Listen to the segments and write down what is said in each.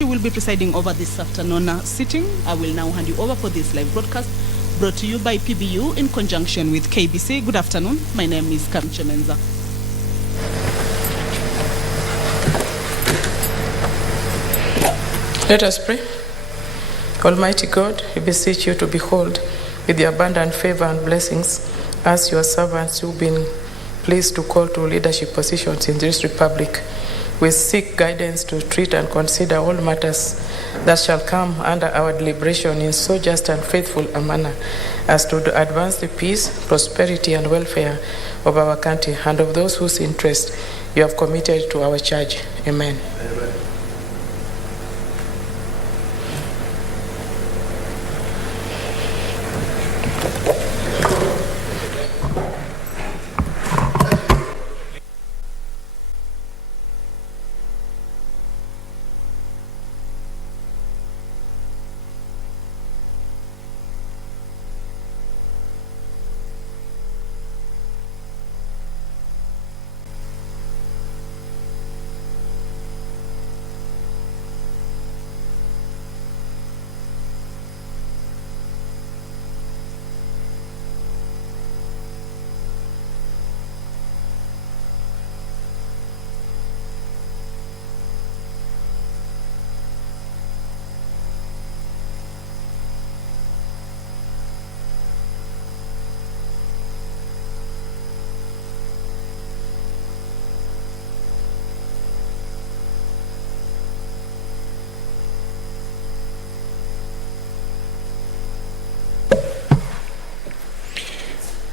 You will be presiding over this afternoon sitting. I will now hand you over for this live broadcast brought to you by PBU in conjunction with KBC. Good afternoon. My name is Kamche Menza. Let us pray. Almighty God, we beseech you to behold with the abundant favor and blessings as your servants who've been pleased to call to leadership positions in this republic. We seek guidance to treat and consider all matters that shall come under our deliberation in so just and faithful a manner as to advance the peace, prosperity, and welfare of our country and of those whose interest you have committed to our charge. Amen. Amen.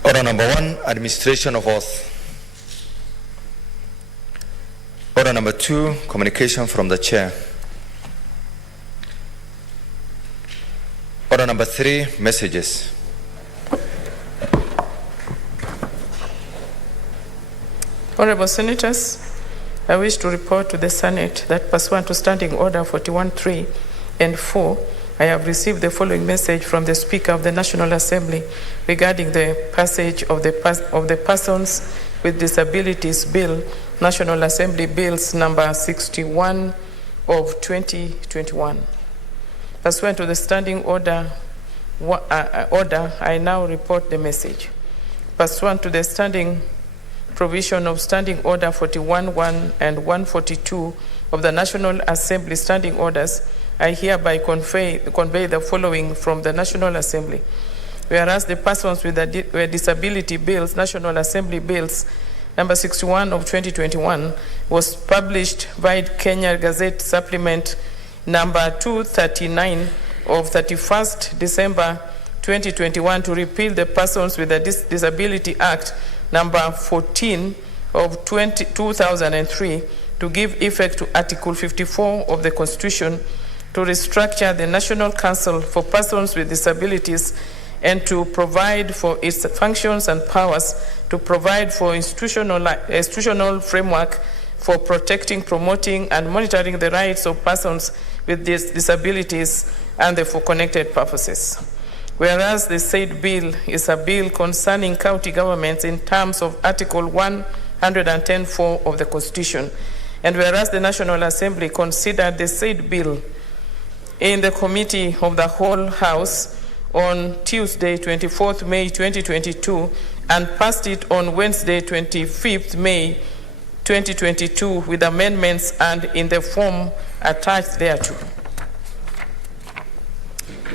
Order number 1, administration of oath. Order number 2, communication from the chair. Order number 3, messages. Honorable Senators, I wish to report to the Senate that pursuant to Standing Order 41.3 and 4, I have received the following message from the Speaker of the National Assembly regarding the passage of the Persons with Disabilities Bill, National Assembly Bills number 61 of 2021. Pursuant to the Standing Order, I now report the message. Pursuant to the standing provision of Standing Order 41.1 and 142 of the National Assembly Standing Orders, I hereby convey the following from the National Assembly. Whereas the Persons with Disability Bills, National Assembly Bills, number 61 of 2021, was published via Kenya Gazette Supplement number 239 of 31st December 2021 to repeal the Persons with a Disability Act number 14 of 2003 to give effect to Article 54 of the Constitution to restructure the National Council for Persons with Disabilities and to provide for its functions and powers, to provide for institutional framework for protecting, promoting, and monitoring the rights of persons with disabilities and for connected purposes. Whereas the said bill is a bill concerning county governments in terms of Article 110(4) of the Constitution, and whereas the National Assembly considered the said bill in the Committee of the Whole House on Tuesday, 24th May 2022, and passed it on Wednesday, 25th May 2022, with amendments and in the form attached thereto.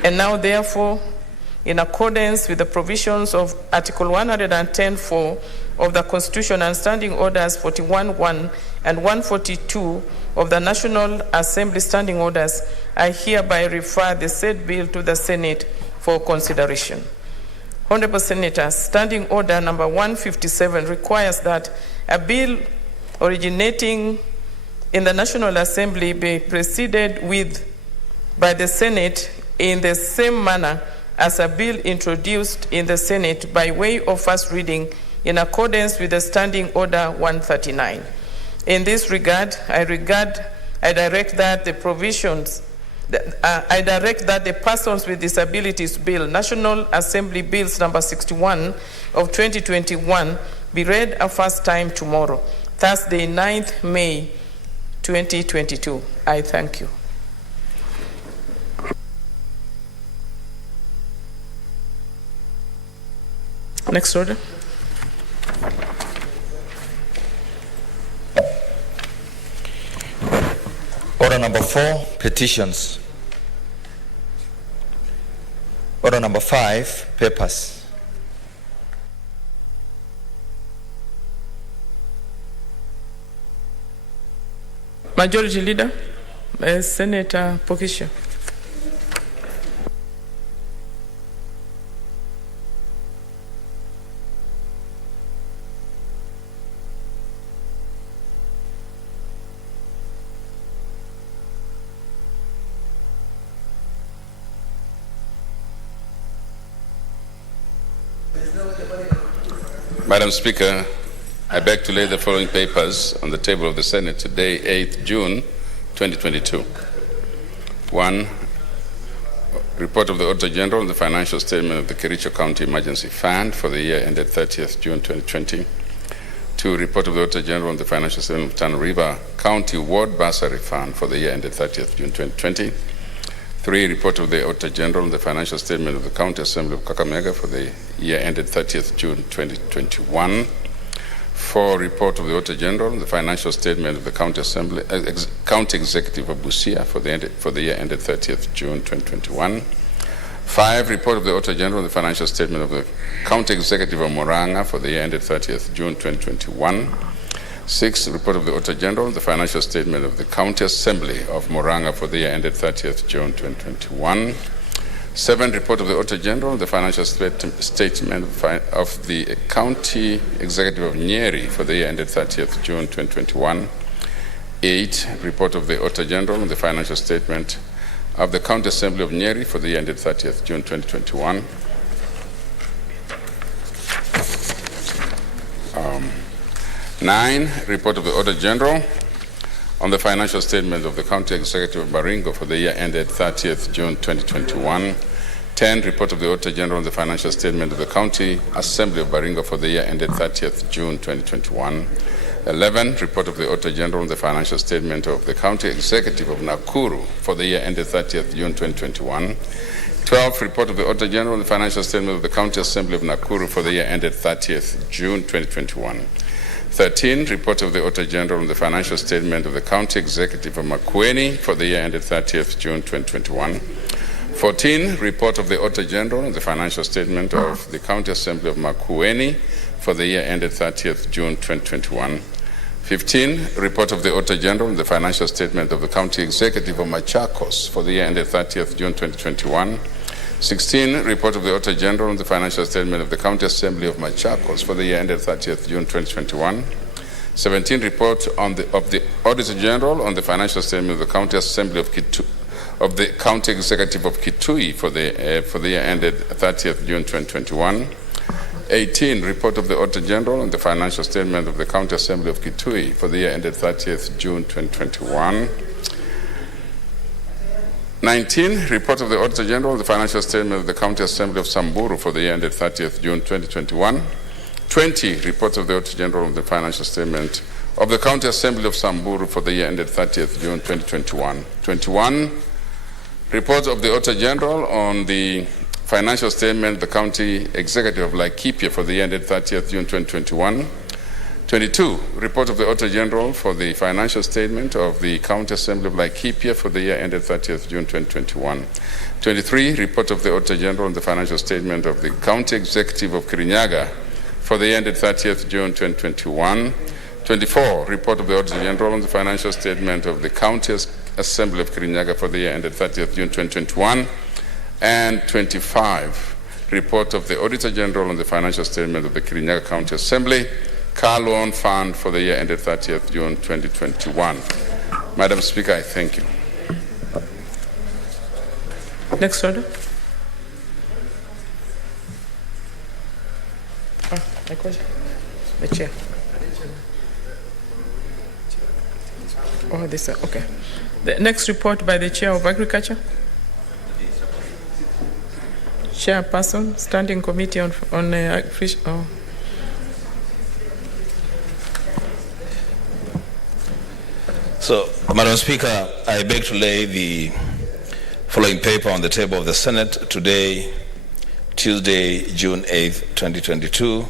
And now, therefore, in accordance with the provisions of Article 110(4) of the Constitution and Standing Orders 41.1 and 142 of the National Assembly Standing Orders, I hereby refer the said bill to the Senate for consideration. Honorable Senators, Standing Order number 157 requires that a bill originating in the National Assembly be preceded by the Senate in the same manner as a bill introduced in the Senate by way of first reading in accordance with the Standing Order 139. In this regard, I direct that the Persons with Disabilities Bill, National Assembly Bills number 61 of 2021, be read a first time tomorrow, Thursday, 9th May 2022. I thank you. Next order. Order number 4, petitions. Order number 5, papers. Majority Leader, Senator Pokisha. Madam Speaker, I beg to lay the following papers on the table of the Senate today, 8th June 2022. 1. Report of the Auditor General on the financial statement of the Kericho County Emergency Fund for the year ended 30th June 2020. 2. Report of the Auditor General on the financial statement of Tana River County Ward Bursary Fund for the year ended 30th June 2020. 3. Report of the Auditor General on the financial statement of the County Assembly of Kakamega for the year ended 30th June 2021. 4. Report of the Auditor General on the financial statement of the County Assembly, County Executive of Busia for the year ended 30th June 2021. 5. Report of the Auditor General on the financial statement of the County Executive of Moranga for the year ended 30th June 2021. 6. Report of the Auditor General on the financial statement of the County Assembly of Moranga for the year ended 30th June 2021. 7. Report of the Auditor General on the financial statement of the County Executive of Nyeri for the year ended 30th June 2021. 8. Report of the Auditor General on the financial statement of the County Assembly of Nyeri for the year ended 30th June 2021. 9. Report of the Auditor General on the financial statement of the County Executive of Baringo for the year ended 30th June 2021. 10. Report of the Auditor General on the financial statement of the County Assembly of Baringo for the year ended 30th June 2021. 11. Report of the Auditor General on the financial statement of the County Executive of Nakuru for the year ended 30th June 2021. 12. Report of the Auditor General on the financial statement of the County Assembly of Nakuru for the year ended 30th June 2021. 13. Report of the Auditor General on the financial statement of the County Executive of Makueni for the year ended 30th June 2021. 14. Report of the Auditor General on the financial statement of the County Assembly of Makueni for the year ended 30th June 2021. 15. Report of the Auditor General on the financial statement of the County Executive of Machakos for the year ended 30th June 2021. 16. Report of the Auditor General on the financial statement of the County Assembly of Machakos for the year ended 30th June 2021. 17. Report of the Auditor General on the financial statement of the County Assembly of the County Executive of Kitui for the year ended 30th June 2021. 18. Report of the Auditor General on the financial statement of the County Assembly of Kitui for the year ended 30th June 2021. 19. Report of the Auditor General on the financial statement of the County Assembly of Samburu for the year ended 30th June 2021. 20. Report of the Auditor General on the financial statement of the County Assembly of Samburu for the year ended 30th June 2021. 21. Report of the Auditor General on the financial statement of the County Executive of Laikipia for the year ended 30th June 2021. 22. Report of the Auditor General for the financial statement of the County Assembly of Laikipia for the year ended 30th June 2021. 23. Report of the Auditor General on the financial statement of the County Executive of Kirinyaga for the year ended 30th June 2021. 24. Report of the Auditor General on the financial statement of the County Assembly of Kirinyaga for the year ended 30th June 2021. And 25. Report of the Auditor General on the financial statement of the Kirinyaga County Assembly Car Loan Fund for the year ended 30th June 2021. Madam Speaker, I thank you. Next order. My question. The chair. Oh, this, okay. The next report by the Chair of Agriculture. Chairperson, Standing Committee on Fish. Oh. So, Madam Speaker, I beg to lay the following paper on the table of the Senate today, Tuesday, June 8th, 2022.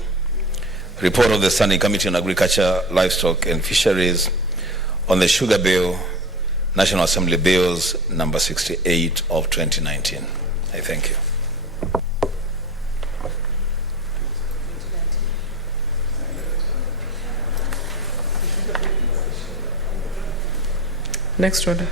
Report of the Standing Committee on Agriculture, Livestock and Fisheries on the Sugar Bill, National Assembly Bills number 68 of 2019. I thank you. Next order.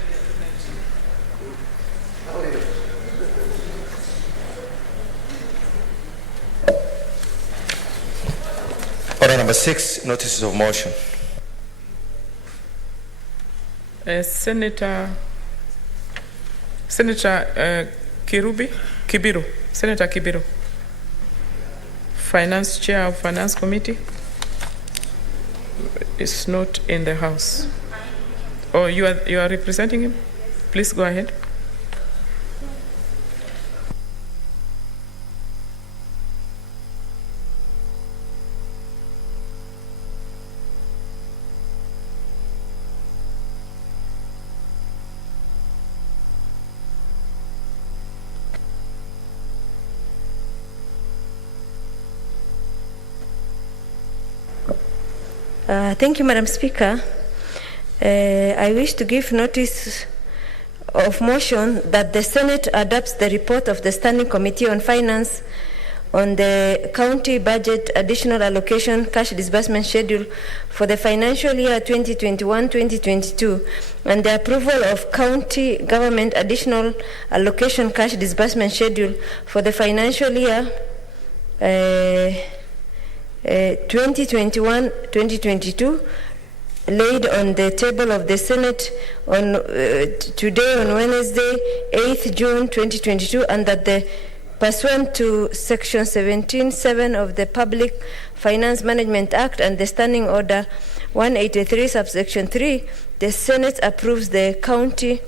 Order number 6, notices of motion. Senator Kibiru. Senator Kibiru. Finance Chair of Finance Committee is not in the House. Oh, you are representing him? Please go ahead. Thank you, Madam Speaker. I wish to give notice of motion that the Senate adopts the report of the Standing Committee on Finance on the County Budget Additional Allocation Cash Disbursement Schedule for the financial year 2021-2022 and the approval of County Government Additional Allocation Cash Disbursement Schedule for the financial year 2021-2022 laid on the table of the Senate on today on Wednesday, 8th June 2022, and that the pursuant to Section 17(7) of the Public Finance Management Act and the Standing Order 183, subsection 3, the Senate approves the County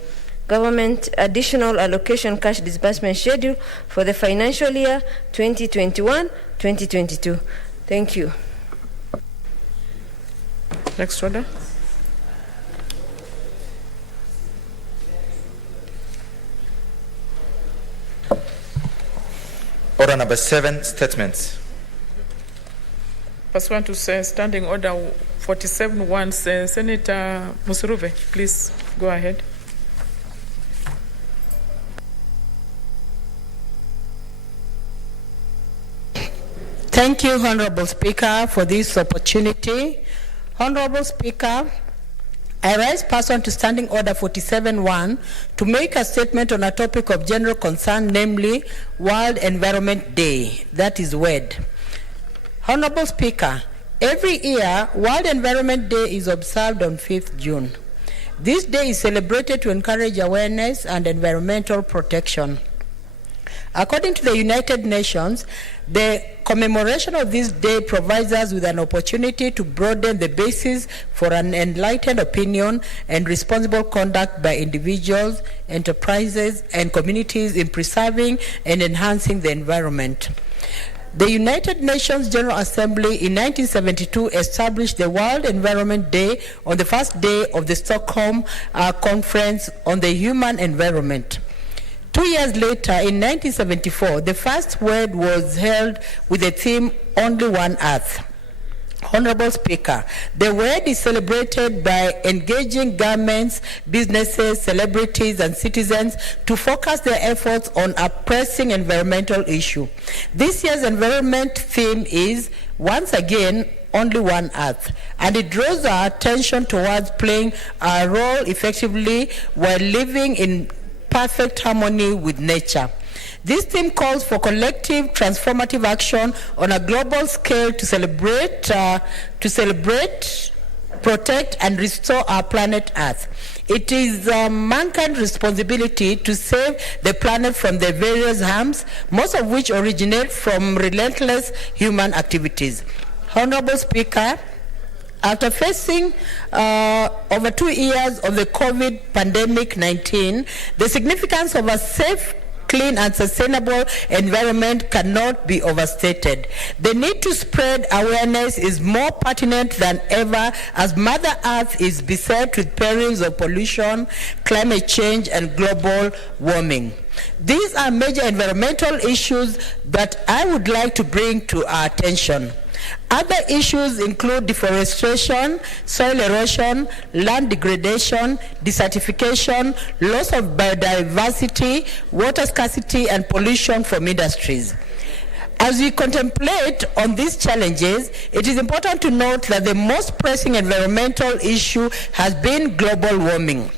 Government Additional Allocation Cash Disbursement Schedule for the financial year 2021-2022. Thank you. Next order. Order number 7, statements. Pursuant to Standing Order 47(1), Senator Musuruve, please go ahead. Thank you, Honorable Speaker, for this opportunity. Honorable Speaker, I rise pursuant to Standing Order 47(1) to make a statement on a topic of general concern, namely World Environment Day, that is WED. Honorable Speaker, every year, World Environment Day is observed on 5th June. This day is celebrated to encourage awareness and environmental protection. According to the United Nations, the commemoration of this day provides us with an opportunity to broaden the basis for an enlightened opinion and responsible conduct by individuals, enterprises, and communities in preserving and enhancing the environment. The United Nations General Assembly in 1972 established the World Environment Day on the first day of the Stockholm Conference on the Human Environment. 2 years later, in 1974, the first WED was held with the theme, Only One Earth. Honorable Speaker, the WED is celebrated by engaging governments, businesses, celebrities, and citizens to focus their efforts on a pressing environmental issue. This year's environment theme is, once again, Only One Earth, and it draws our attention towards playing our role effectively while living in perfect harmony with nature. This theme calls for collective transformative action on a global scale to celebrate, protect, and restore our planet Earth. It is mankind's responsibility to save the planet from the various harms, most of which originate from relentless human activities. Honorable Speaker, after facing over 2 years of the COVID pandemic-19, the significance of a safe clean and sustainable environment cannot be overstated. The need to spread awareness is more pertinent than ever as Mother Earth is beset with perils of pollution, climate change, and global warming. These are major environmental issues that I would like to bring to our attention. Other issues include deforestation, soil erosion, land degradation, desertification, loss of biodiversity, water scarcity, and pollution from industries. As we contemplate on these challenges, it is important to note that the most pressing environmental issue has been global warming.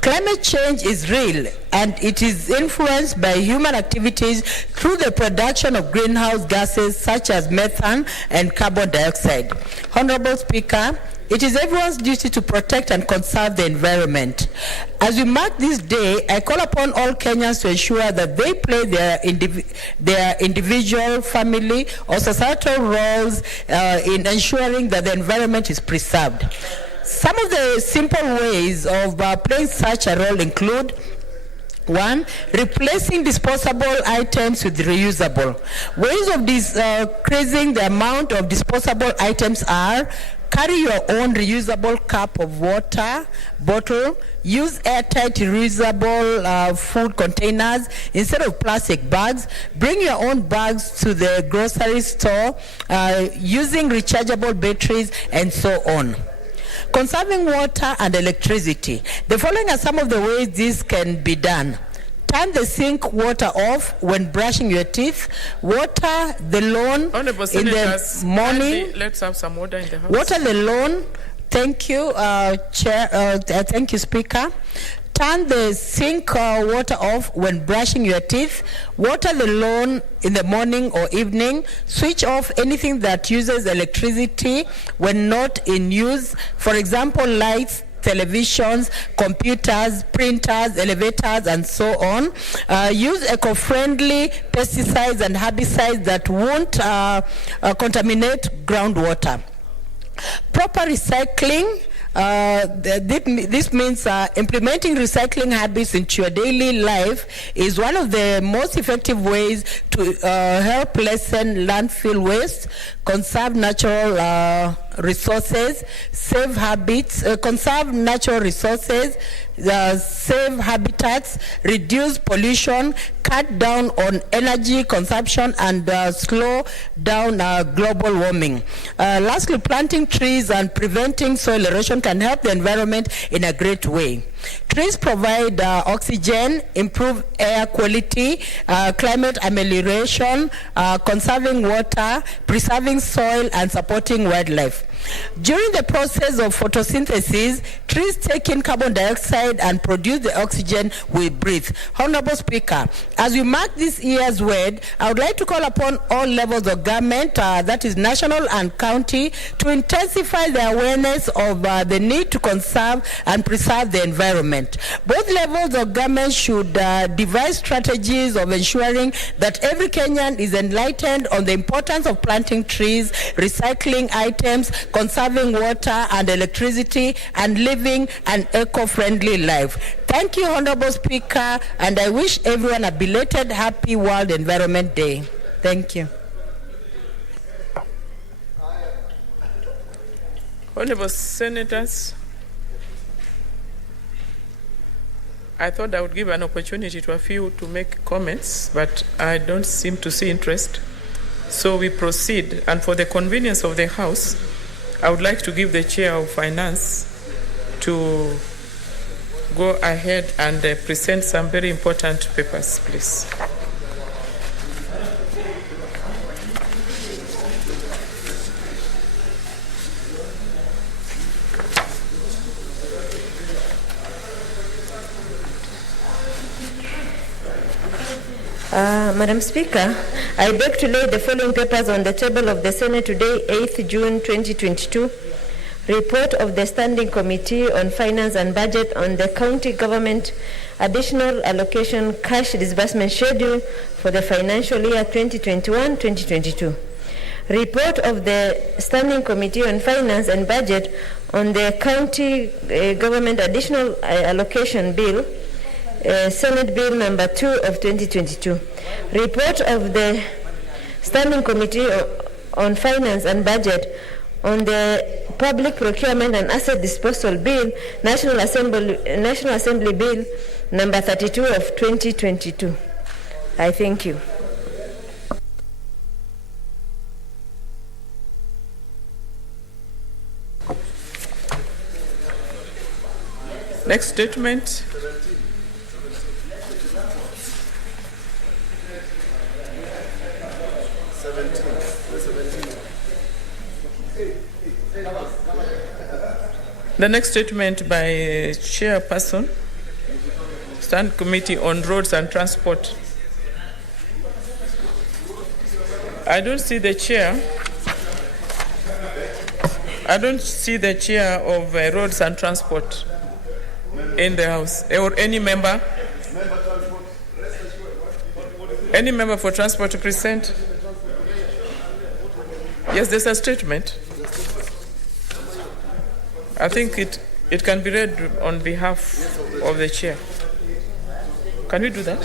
Climate change is real, and it is influenced by human activities through the production of greenhouse gases such as methane and carbon dioxide. Honorable Speaker, it is everyone's duty to protect and conserve the environment. As we mark this day, I call upon all Kenyans to ensure that they play their individual, family, or societal roles in ensuring that the environment is preserved. Some of the simple ways of playing such a role include: 1, replacing disposable items with reusable. Ways of decreasing the amount of disposable items are: carry your own reusable cup of water, bottle, use airtight reusable food containers instead of plastic bags, bring your own bags to the grocery store, using rechargeable batteries, and so on. Conserving water and electricity. The following are some of the ways this can be done. Turn the sink water off when brushing your teeth. Water the lawn in the morning. Let's have some order in the house. Water the lawn. Thank you, Chair. Thank you, Speaker. Turn the sink water off when brushing your teeth. Water the lawn in the morning or evening. Switch off anything that uses electricity when not in use. For example, lights, televisions, computers, printers, elevators, and so on. Use eco-friendly pesticides and herbicides that won't contaminate groundwater. Proper recycling. This means implementing recycling habits into your daily life is one of the most effective ways to help lessen landfill waste, conserve natural resources, save habits, conserve natural resources, save habitats, reduce pollution, cut down on energy consumption, and slow down global warming. Lastly, planting trees and preventing soil erosion can help the environment in a great way. Trees provide oxygen, improve air quality, climate amelioration, conserving water, preserving soil, and supporting wildlife. During the process of photosynthesis, trees take in carbon dioxide and produce the oxygen we breathe. Honorable Speaker, as we mark this year's word, I would like to call upon all levels of government, that is national and county, to intensify the awareness of the need to conserve and preserve the environment. Both levels of government should devise strategies of ensuring that every Kenyan is enlightened on the importance of planting trees, recycling items, conserving water and electricity, and living an eco-friendly life. Thank you, Honorable Speaker, and I wish everyone a belated Happy World Environment Day. Thank you. Honorable Senators, I thought I would give an opportunity to a few to make comments, but I don't seem to see interest. So we proceed, and for the convenience of the House, I would like to give the Chair of Finance to go ahead and present some very important papers, please. Madam Speaker, I beg to lay the following papers on the table of the Senate today, 8th June 2022. Report of the Standing Committee on Finance and Budget on the County Government Additional Allocation Cash Disbursement Schedule for the financial year 2021-2022. Report of the Standing Committee on Finance and Budget on the County Government Additional Allocation Bill Senate Bill number 2 of 2022. Report of the Standing Committee on Finance and Budget on the Public Procurement and Asset Disposal Bill, National Assembly Bill number 32 of 2022. I thank you. Next statement. The next statement by Chairperson, Standing Committee on Roads and Transport. I don't see the chair. I don't see the chair of Roads and Transport in the House, or any member. Any member for Transport to present? Yes, there's a statement. I think it can be read on behalf of the chair. Can we do that?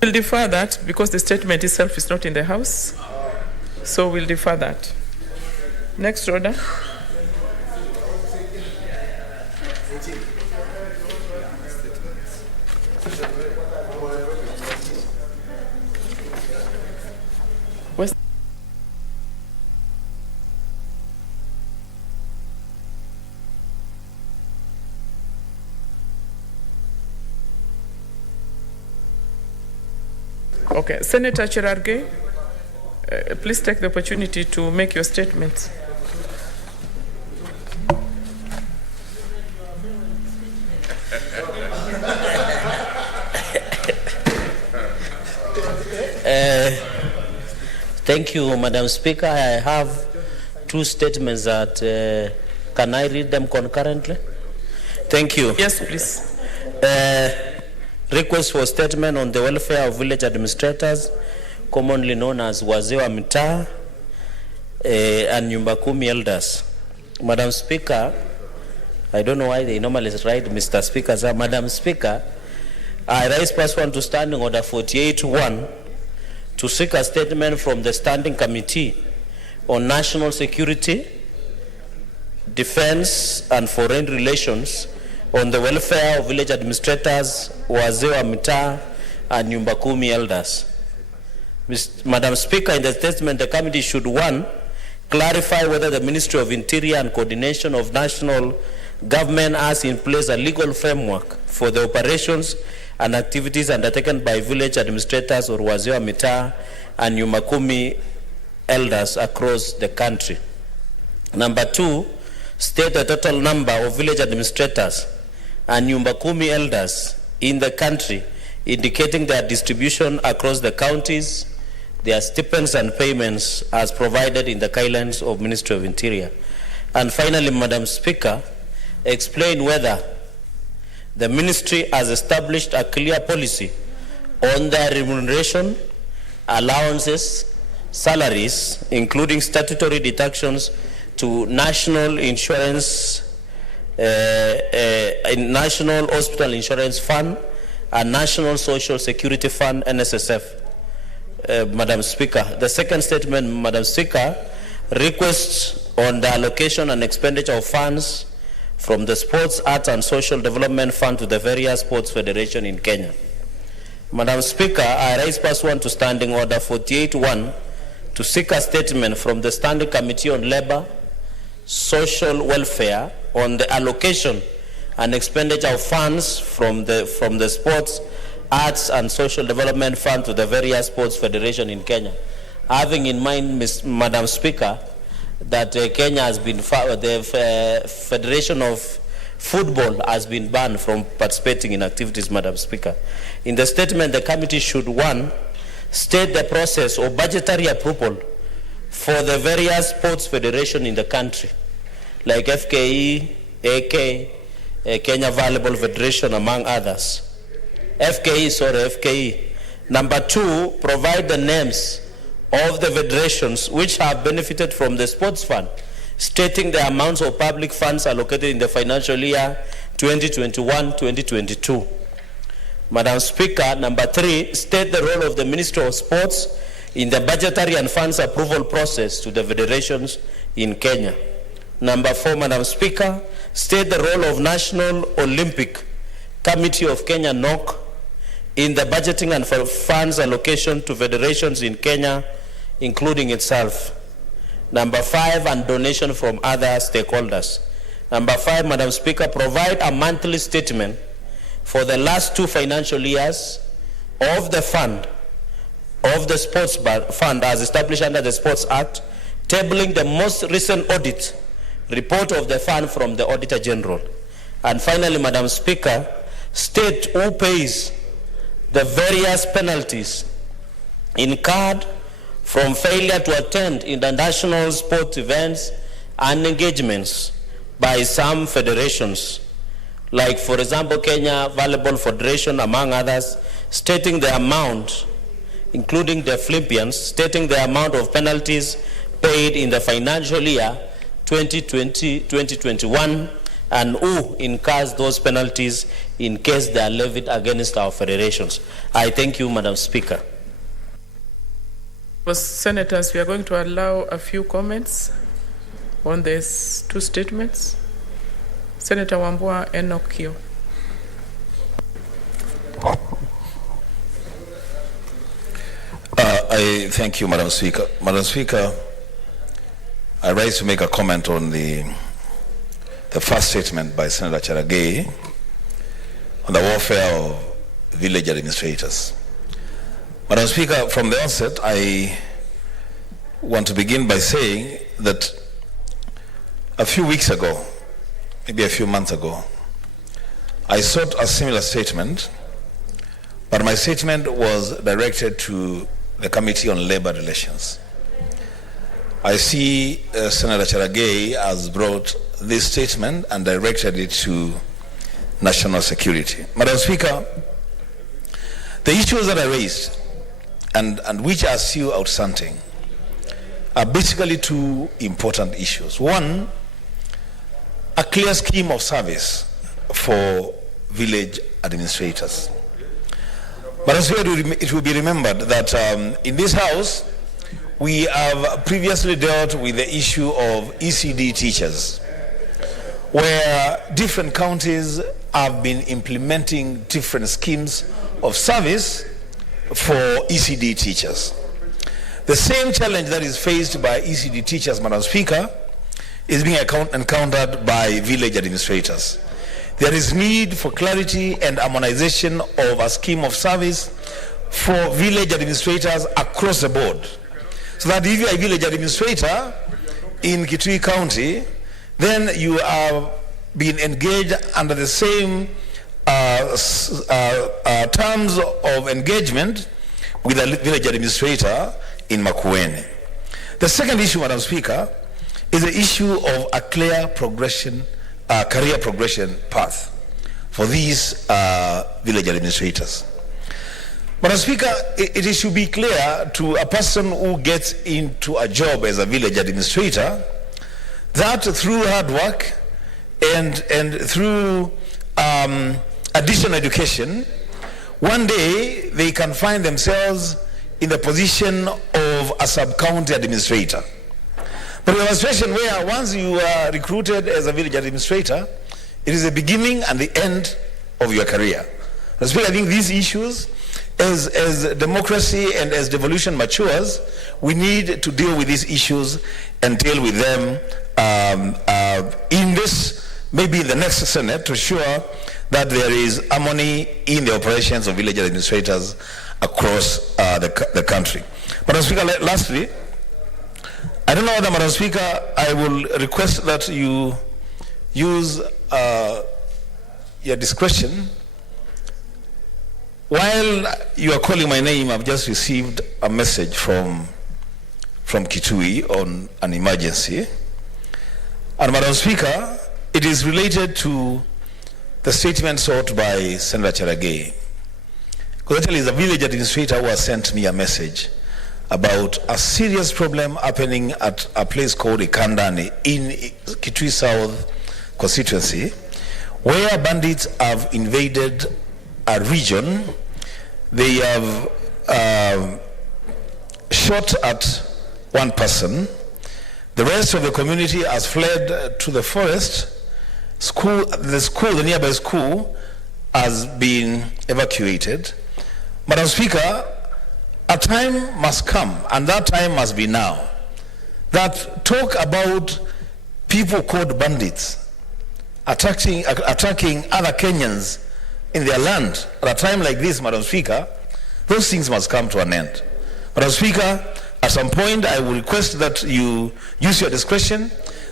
We'll defer that because the statement itself is not in the House. So we'll defer that. Next order. Okay, Senator Cherargei, please take the opportunity to make your statements. Thank you, Madam Speaker. I have two statements that, can I read them concurrently? Thank you. Yes, please. Request for statement on the welfare of village administrators, commonly known as wazee wa mitaa and nyumba kumi elders. Madam Speaker, I don't know why they normally write Mr. Speaker. So, Madam Speaker, I raise pursuant to Standing Order 48-1 to seek a statement from the Standing Committee on National Security, Defense and Foreign Relations on the welfare of village administrators, wazee wa mitaa, and nyumba kumi elders. Madam Speaker, in the statement, the committee should, 1, clarify whether the Ministry of Interior and Coordination of National Government has in place a legal framework for the operations and activities undertaken by village administrators or wazee wa mitaa and nyumba kumi elders across the country. Number 2, state the total number of village administrators and nyumba kumi elders in the country, indicating their distribution across the counties, their stipends and payments as provided in the guidelines of Ministry of Interior. And finally, Madam Speaker, explain whether the ministry has established a clear policy on their remuneration, allowances, salaries, including statutory deductions to national insurance, National Hospital Insurance Fund and National Social Security Fund, NSSF. Madam Speaker, the second statement, Madam Speaker, requests on the allocation and expenditure of funds from the Sports, Arts and Social Development Fund to the various sports federations in Kenya. Madam Speaker, I raise pursuant to Standing Order 48-1 to seek a statement from the Standing Committee on Labor, Social Welfare on the allocation and expenditure of funds from the Sports, Arts and Social Development Fund to the various sports federations in Kenya. Having in mind, Madam Speaker, that Kenya has been, the Federation of Football has been banned from participating in activities, Madam Speaker. In the statement, the committee should, 1, state the process of budgetary approval for the various sports federations in the country, like FKE, AK, Kenya Volleyball Federation, among others. FKE. Number 2, provide the names of the federations which have benefited from the sports fund, stating the amounts of public funds allocated in the financial year 2021-2022. Madam Speaker, number 3, state the role of the Ministry of Sports in the budgetary and funds approval process to the federations in Kenya. Number 4, Madam Speaker, state the role of National Olympic Committee of Kenya, NOC, in the budgeting and for funds allocation to federations in Kenya, including itself. Number 5, and donation from other stakeholders. Number 5, Madam Speaker, provide a monthly statement for the last 2 financial years of the fund, of the sports fund as established under the Sports Act, tabling the most recent audit report of the fund from the Auditor General. And finally, Madam Speaker, state who pays the various penalties incurred from failure to attend international sport events and engagements by some federations, like, for example, Kenya Volleyball Federation, among others, stating the amount, including the Philippians, stating the amount of penalties paid in the financial year 2020-2021, and who incurs those penalties in case they are levied against our federations. I thank you, Madam Speaker. Senators, we are going to allow a few comments on these 2 statements. Senator Wambua Enokio. I thank you, Madam Speaker. Madam Speaker, I rise to make a comment on the first statement by Senator Cherargei on the welfare of village administrators. Madam Speaker, from the outset, I want to begin by saying that a few weeks ago, maybe a few months ago, I sought a similar statement, but my statement was directed to the Committee on Labor Relations. I see Senator Cherargei has brought this statement and directed it to national security. Madam Speaker, the issues that I raised and which are still outstanding are basically 2 important issues. One, a clear scheme of service for village administrators. Madam Speaker, it will be remembered that in this House, we have previously dealt with the issue of ECD teachers, where different counties have been implementing different schemes of service for ECD teachers. The same challenge that is faced by ECD teachers, Madam Speaker, is being encountered by village administrators. There is need for clarity and harmonization of a scheme of service for village administrators across the board, so that if you are a village administrator in Kitui County, then you are being engaged under the same terms of engagement with a village administrator in Makueni. The second issue, Madam Speaker, is the issue of a clear progression, career progression path for these village administrators. Madam Speaker, it should be clear to a person who gets into a job as a village administrator that through hard work and through additional education, one day they can find themselves in the position of a sub-county administrator. But we have a situation where once you are recruited as a village administrator, it is the beginning and the end of your career. I think these issues, as democracy and as devolution matures, we need to deal with these issues and deal with them in this, maybe in the next Senate, to ensure that there is harmony in the operations of village administrators across the country. Madam Speaker, lastly, I don't know whether, Madam Speaker, I will request that you use your discretion. While you are calling my name, I've just received a message from Kitui on an emergency. And Madam Speaker, it is related to the statement sought by Senator Cherargei. Because actually, it's a village administrator who has sent me a message about a serious problem happening at a place called Ikandani in Kitui South constituency, where bandits have invaded a region. They have shot at one person. The rest of the community has fled to the forest. The nearby school has been evacuated. Madam Speaker, a time must come, and that time must be now, that talk about people called bandits attacking other Kenyans in their land at a time like this, Madam Speaker, those things must come to an end. Madam Speaker, at some point I will request that you use your discretion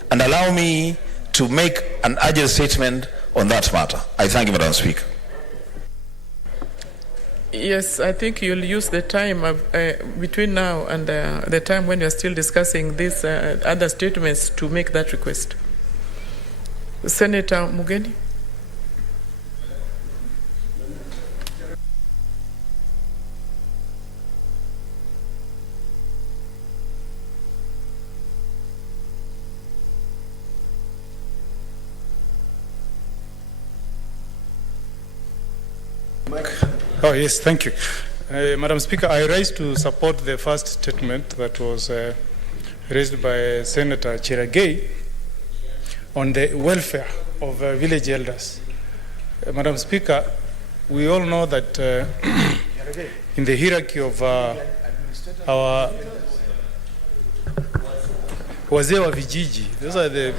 and allow me to make an urgent statement on that matter. I thank you, Madam Speaker. Yes, I think you'll use the time between now and the time when you're still discussing these other statements to make that request. Senator Mugeni. Oh, yes, thank you. Madam Speaker, I rise to support the first statement that was raised by Senator Chiragei on the welfare of village elders. Madam Speaker, we all know that in the hierarchy of our wazee wa vijiji, those are the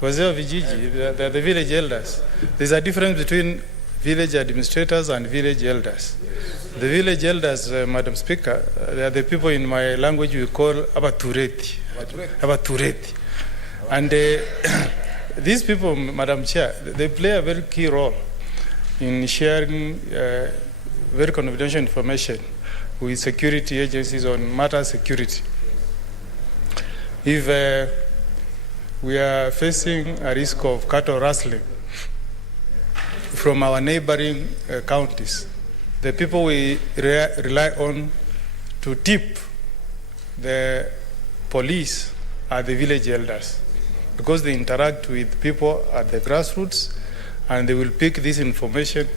wazee wa vijiji, they are the village elders. There's a difference between village administrators and village elders. The village elders, Madam Speaker, they are the people in my language we call abatureti. Abatureti. And these people, Madam Chair, they play a very key role in sharing very confidential information with security agencies on matter security. If we are facing a risk of cattle rustling from our neighboring counties, the people we rely on to tip the police are the village elders, because they interact with people at the grassroots and they will pick this information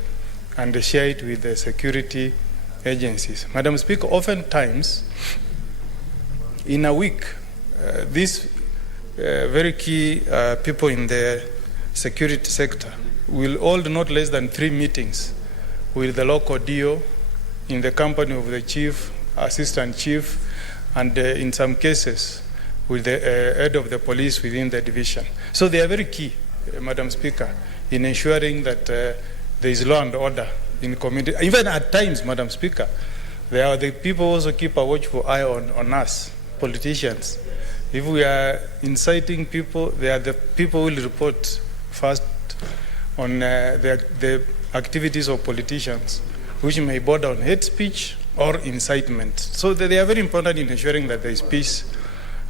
and share it with the security agencies. Madam Speaker, oftentimes in a week, these very key people in the security sector will hold not less than 3 meetings with the local DO in the company of the chief, assistant chief, and in some cases with the head of the police within the division. So they are very key, Madam Speaker, in ensuring that there is law and order in the community. Even at times, Madam Speaker, they are the people also keep a watchful eye on us, politicians. If we are inciting people, they are the people who will report first on the activities of politicians, which may border on hate speech or incitement. So they are very important in ensuring that there is peace,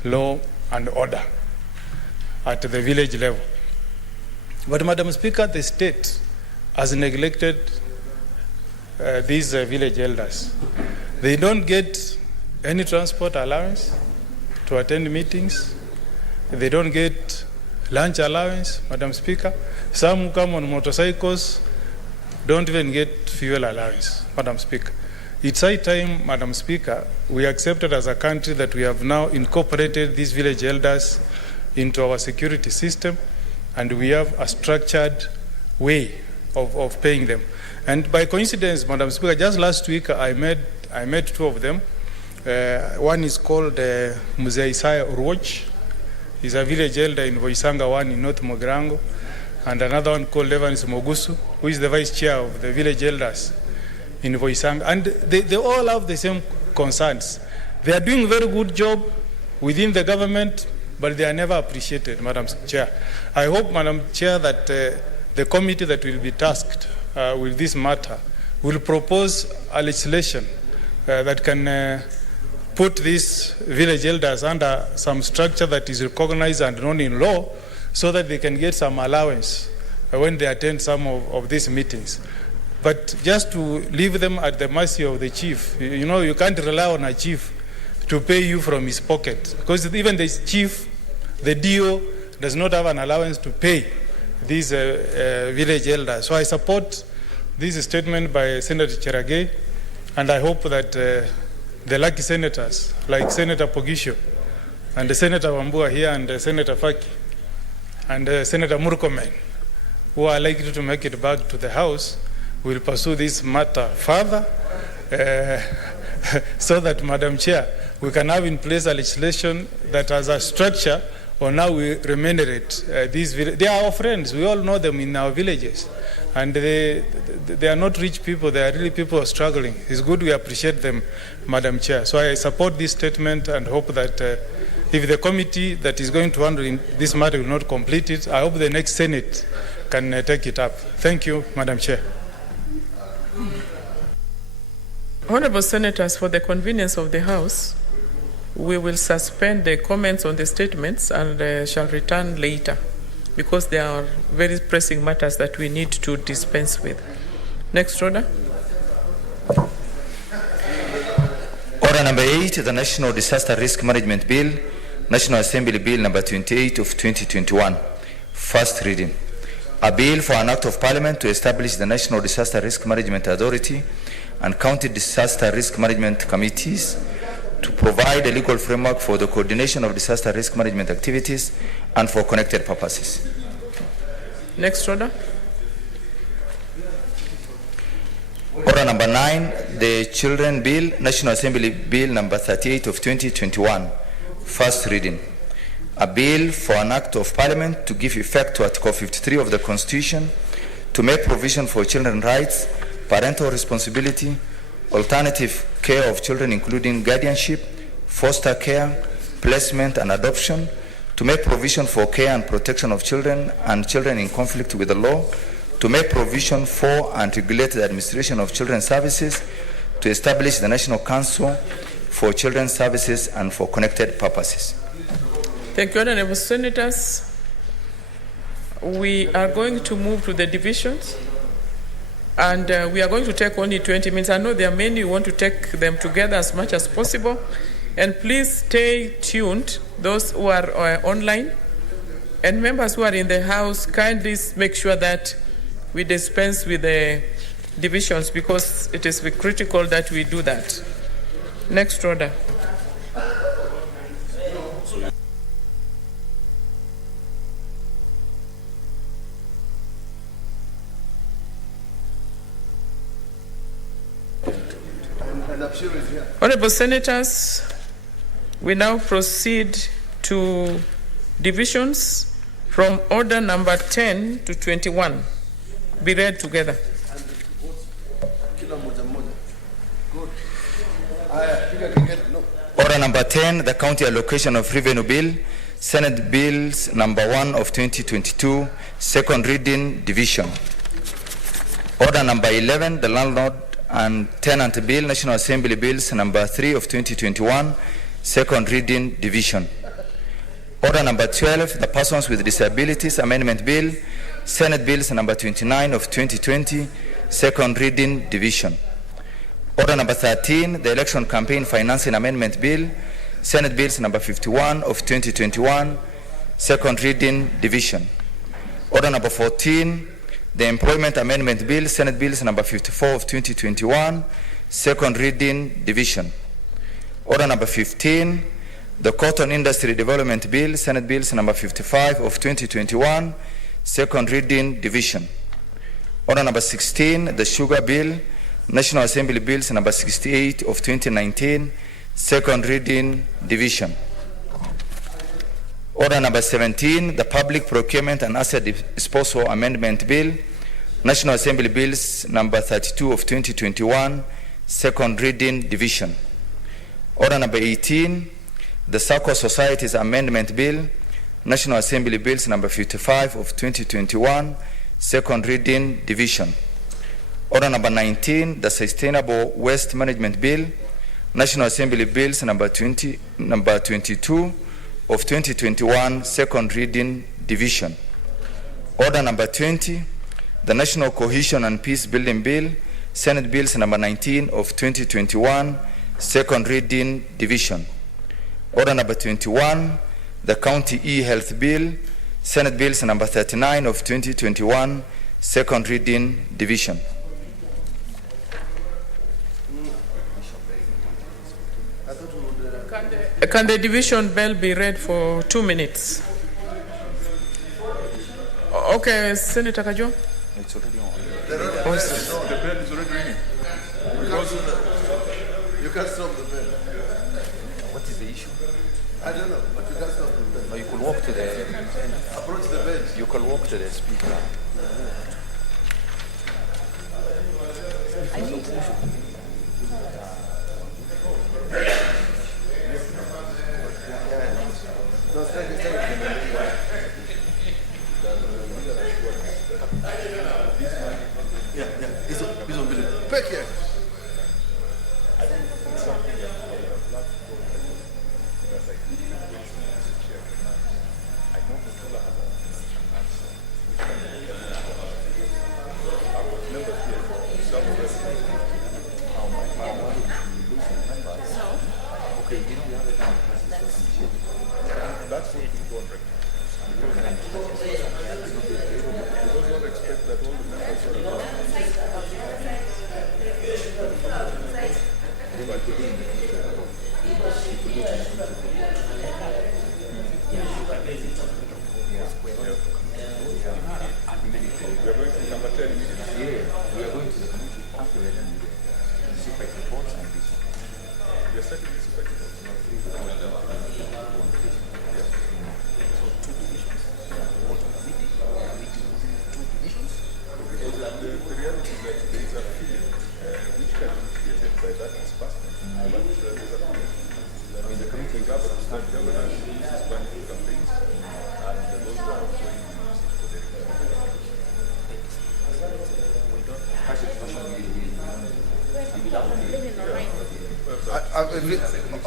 law, and order at the village level. But, Madam Speaker, the state has neglected these village elders. They don't get any transport allowance to attend meetings. They don't get lunch allowance, Madam Speaker. Some who come on motorcycles don't even get fuel allowance, Madam Speaker. It's high time, Madam Speaker, we accepted as a country that we have now incorporated these village elders into our security system, and we have a structured way of paying them. And by coincidence, Madam Speaker, just last week I met 2 of them. One is called Mzee Isaiah Urwoch. He's a village elder in Voisanga 1 in North Mogrango. And another one called Evans Mogusu, who is the vice chair of the village elders in Voisanga. And they all have the same concerns. They are doing a very good job within the government, but they are never appreciated, Madam Chair. I hope, Madam Chair, that the committee that will be tasked with this matter will propose a legislation that can put these village elders under some structure that is recognized and known in law, so that they can get some allowance when they attend some of these meetings. But just to leave them at the mercy of the chief, you know, you can't rely on a chief to pay you from his pocket, because even the chief, the DO, does not have an allowance to pay these village elders. So I support this statement by Senator Cheragay, and I hope that the lucky senators, like Senator Pogisho, and Senator Wambua here, and Senator Faki, and Senator Murkomen, who are likely to make it back to the House, will pursue this matter further, so that, Madam Chair, we can have in place a legislation that has a structure on how we remunerate these. They are our friends. We all know them in our villages. And they are not rich people. They are really people who are struggling. It's good we appreciate them, Madam Chair. So I support this statement and hope that if the committee that is going to handle this matter will not complete it, I hope the next Senate can take it up. Thank you, Madam Chair. Honorable Senators, for the convenience of the House, we will suspend the comments on the statements and shall return later, because there are very pressing matters that we need to dispense with. Next order. Order number 8, the National Disaster Risk Management Bill, National Assembly Bill number 28 of 2021, first reading. A bill for an act of Parliament to establish the National Disaster Risk Management Authority and County Disaster Risk Management Committees to provide a legal framework for the coordination of disaster risk management activities and for connected purposes. Next order. Order number 9, the Children Bill, National Assembly Bill number 38 of 2021, first reading. A bill for an act of Parliament to give effect to Article 53 of the Constitution to make provision for children's rights, parental responsibility, alternative care of children including guardianship, foster care, placement and adoption, to make provision for care and protection of children and children in conflict with the law, to make provision for and regulate the administration of children's services, to establish the National Council for Children's Services and for connected purposes. Thank you, Honorable Senators. We are going to move to the divisions, and we are going to take only 20 minutes. I know there are many who want to take them together as much as possible. And please stay tuned, those who are online. And members who are in the House, kindly make sure that we dispense with the divisions, because it is critical that we do that. Next order. Honorable Senators, we now proceed to divisions from order number 10 to 21. Be read together. Order number 10, the County Allocation of Revenue Bill, Senate Bills number 1 of 2022, second reading, division. Order number 11, the Landlord and Tenant Bill, National Assembly Bills number 3 of 2021, second reading, division. Order number 12, the Persons with Disabilities Amendment Bill, Senate Bills number 29 of 2020, second reading, division. Order number 13, the Election Campaign Financing Amendment Bill, Senate Bills number 51 of 2021, second reading, division. Order number 14, the Employment Amendment Bill, Senate Bills number 54 of 2021, second reading, division. Order number 15, the Cotton Industry Development Bill, Senate Bills number 55 of 2021, second reading, division. Order number 16, the Sugar Bill, National Assembly Bills number 68 of 2019, second reading, division. Order number 17, the Public Procurement and Asset Disposal Amendment Bill, National Assembly Bills number 32 of 2021, second reading, division. Order number 18, the Circle Societies Amendment Bill, National Assembly Bills number 55 of 2021, second reading, division. Order number 19, the Sustainable Waste Management Bill, National Assembly Bills number 22 of 2021, second reading, division. Order number 20, the National Cohesion and Peace Building Bill, Senate Bills number 19 of 2021, second reading, division. Order number 21, the County E-Health Bill, Senate Bills number 39 of 2021, second reading division. Can the division bell be read for 2 minutes? Okay, Senator Kajo. It's already on. The bell is already ringing. You can't stop the bell. What is the issue? I don't know, but you can't stop the bell. No, you could walk to the... Approach the bench. You could walk to the speaker. Back here.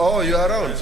Oh, you are around.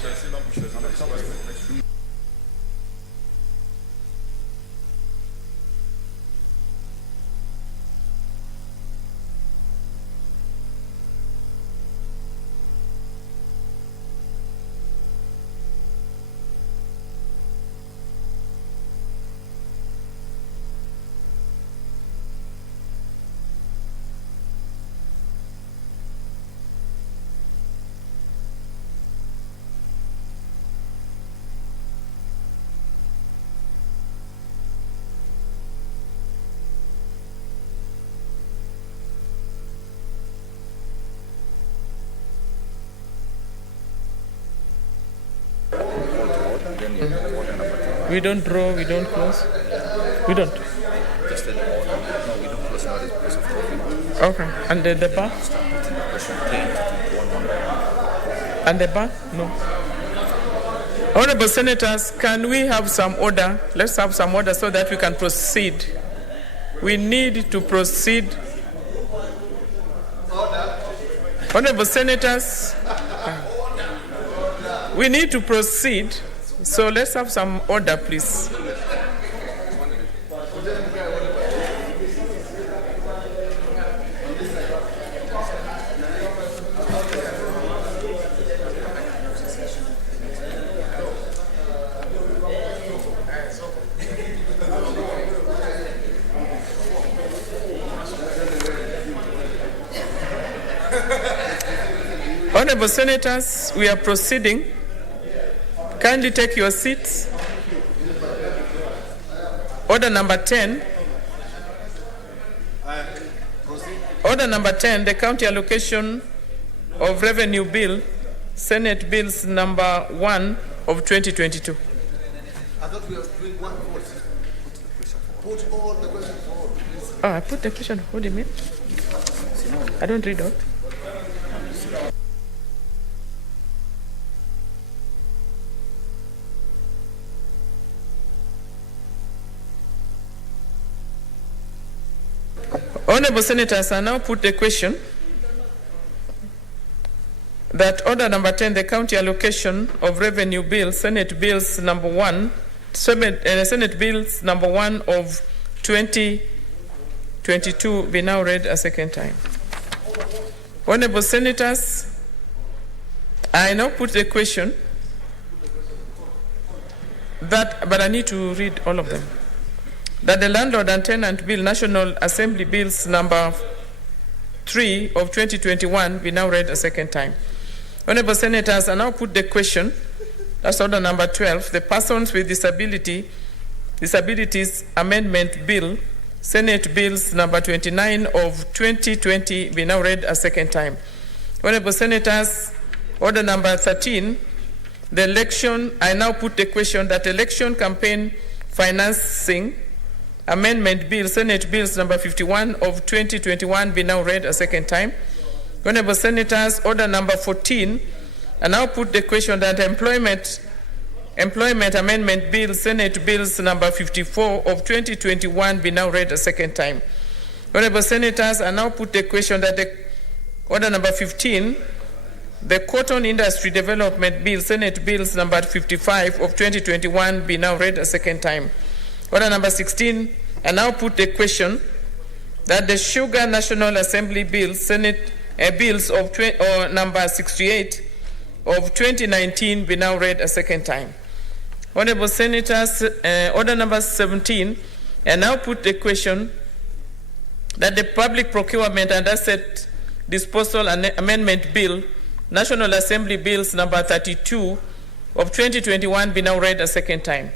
We don't draw, we don't close. We don't. Just an order. No, we don't close now. It's because of COVID. Okay. And the bar? And the bar? No. Honorable Senators, can we have some order? Let's have some order so that we can proceed. We need to proceed. Honorable Senators, we need to proceed. So let's have some order, please. Honorable Senators, we are proceeding. Kindly take your seats. Order number 10. Order number 10, the county allocation of revenue bill, Senate bills number 1 of 2022. I thought we were doing one vote. Put all the questions forward, please. Oh, I put the question. What do you mean? I don't read out. Honorable Senators, I now put the question that order number 10, the county allocation of revenue bill, Senate bills number 1, Senate bills number 1 of 2022 be now read a second time. Honorable Senators, I now put the question but I need to read all of them. That the Landlord and Tenant Bill, National Assembly Bills number 3 of 2021 be now read a second time. Honorable Senators, I now put the question, that's order number 12, the Persons with Disabilities Amendment Bill, Senate Bills number 29 of 2020 be now read a second time. Honorable Senators, order number 13, the election, I now put the question that election campaign financing Amendment Bill, Senate Bills number 51 of 2021 be now read a second time. Honorable Senators, order number 14, I now put the question that Employment Amendment Bill, Senate Bills number 54 of 2021 be now read a second time. Honorable Senators, I now put the question that the order number 15, the Cotton Industry Development Bill, Senate Bills number 55 of 2021 be now read a second time. Order number 16, I now put the question that the Sugar National Assembly Bill, Senate Bills of number 68 of 2019 be now read a second time. Honorable Senators, order number 17, I now put the question that the Public Procurement and Asset Disposal Amendment Bill, National Assembly Bills number 32 of 2021 be now read a second time.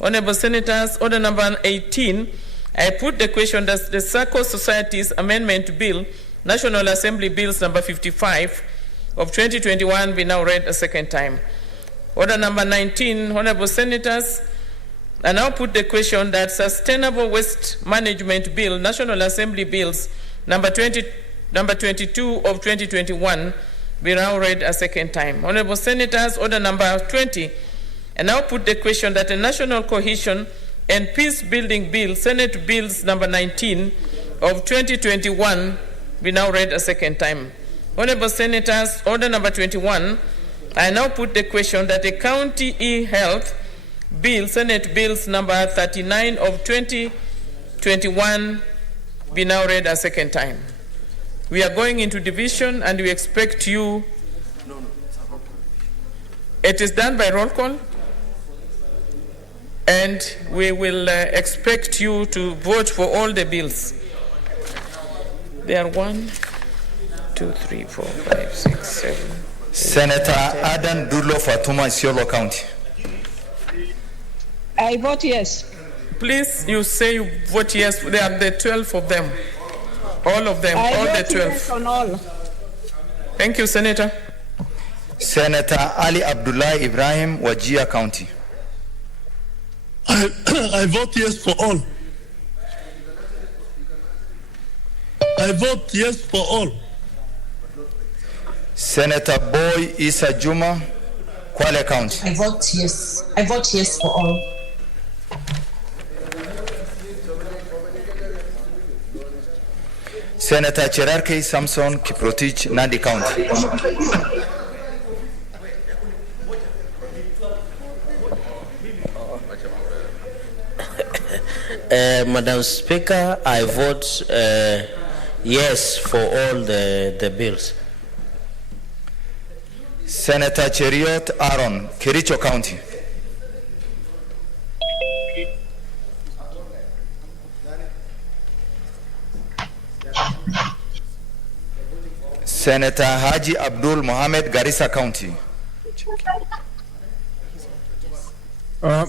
Honorable Senators, order number 18, I put the question that the Circle Societies Amendment Bill, National Assembly Bills number 55 of 2021 be now read a second time. Order number 19, Honorable Senators, I now put the question that Sustainable Waste Management Bill, National Assembly Bills number 22 of 2021 be now read a second time. Honorable Senators, order number 20, I now put the question that the National Cohesion and Peace Building Bill, Senate Bills number 19 of 2021 be now read a second time. Honorable Senators, order number 21, I now put the question that the County E-Health Bill, Senate Bills number 39 of 2021 be now read a second time. We are going into division and we expect you. It is done by roll call. And we will expect you to vote for all the bills. There are 1, 2, 3, 4, 5, 6, 7. Senator Adan Dulo Fatuma, Isiolo County. I vote yes. Please, you say you vote yes. There are the 12 of them. All of them, all the 12. Yes on all. Thank you, Senator. Senator Ali Abdullah Ibrahim, Wajir County. I vote yes for all. I vote yes for all. Senator Boy Isa Juma, Kwale County. I vote yes. I vote yes for all. Senator Cherarke Samson Kiprotich, Nandi County. Madam Speaker, I vote yes for all the bills. Senator Cheriot Aaron, Kericho County. Senator Haji Abdul Mohammed, Garissa County.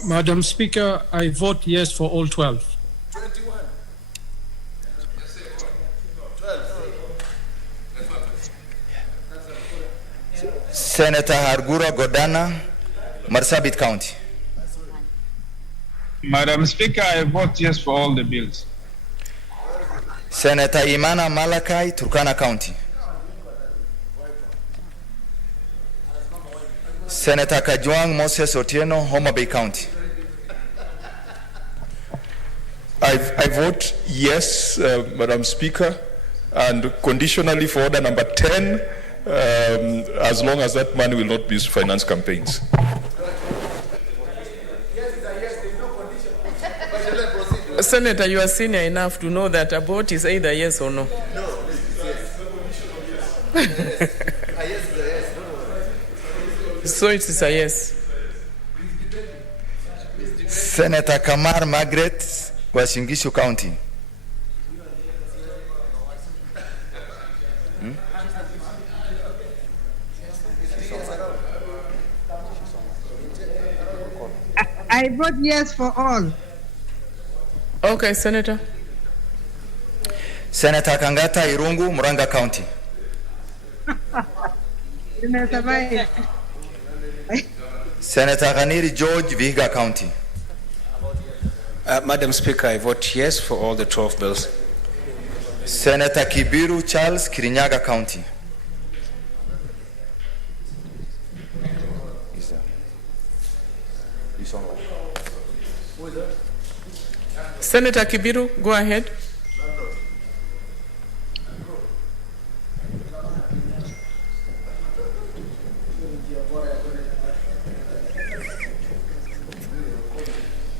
Madam Speaker, I vote yes for all 12. 21. Senator Hargura Godana, Marsabit County. Madam Speaker, I vote yes for all the bills. Senator Imana Malakai, Turkana County. Senator Kajwang Moses Otieno, Homa Bay County. I vote yes, Madam Speaker, and conditionally for order number 10, as long as that money will not be used to finance campaigns. Senator, you are senior enough to know that a vote is either yes or no. No, this is yes. So it is a yes. Senator Kamar Margaret wa Shingishu County. I vote yes for all. Okay, Senator. Senator Kangata Irungu, Muranga County. Senator Ghaniri George, Vihiga County. Madam Speaker, I vote yes for all the 12 bills. Senator Kibiru Charles, Kirinyaga County. Senator Kibiru, go ahead.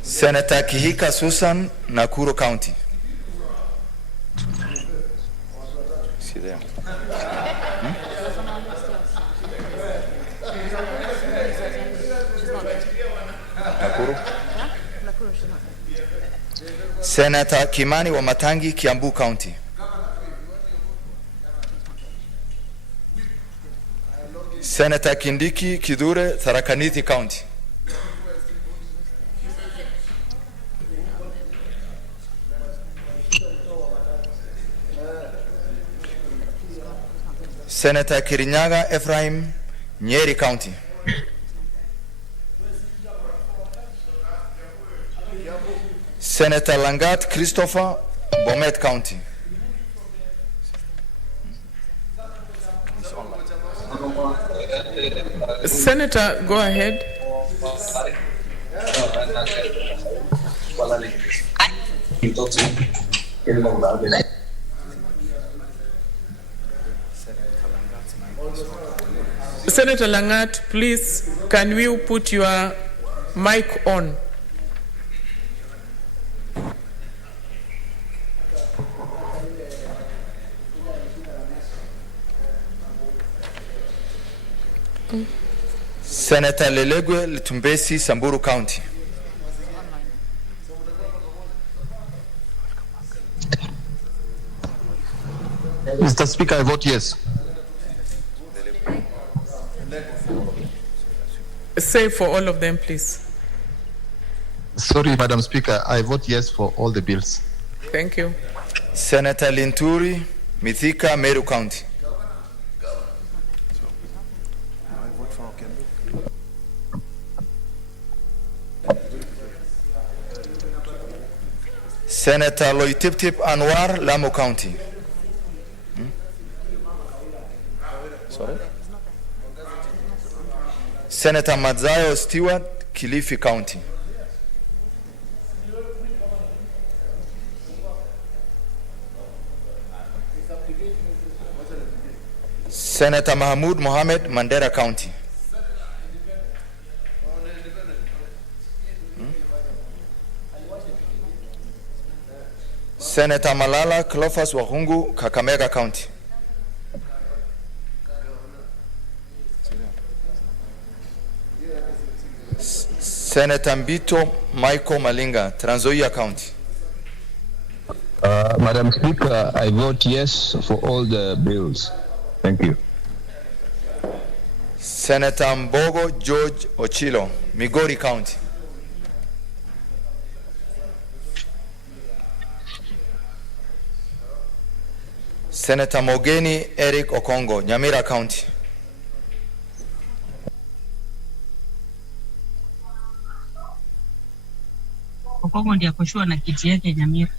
Senator Kihika Susan, Nakuru County. See there. Nakuru. Senator Kimani wa Matangi, Kiambu County. Senator Kindiki Kidure, Tharaka Nithi County. Senator Kirinyaga Ephraim, Nyeri County. Senator Langat Christopher, Bomet County. Senator, go ahead. Senator Langat, please, can you put your mic on? Senator Lelegwe Litumbesi, Samburu County. Mr. Speaker, I vote yes. Say for all of them, please. Sorry, Madam Speaker, I vote yes for all the bills. Thank you. Senator Linturi, Mithika, Meru County. Senator Loitip Anwar, Lamu County. Sorry? Senator Madzayo Stewart, Kilifi County. Senator Mahmoud Mohammed, Mandera County. Senator Malala Cleophas Wahungu, Kakamega County. Senator Mbito Michael Malinga, Trans Nzoia County. Madam Speaker, I vote yes for all the bills. Thank you. Senator Mbogo George Ochilo, Migori County. Senator Mogeni Eric Okongo, Nyamira County. Okongo ndiye akoshua na kiti yake Nyamira.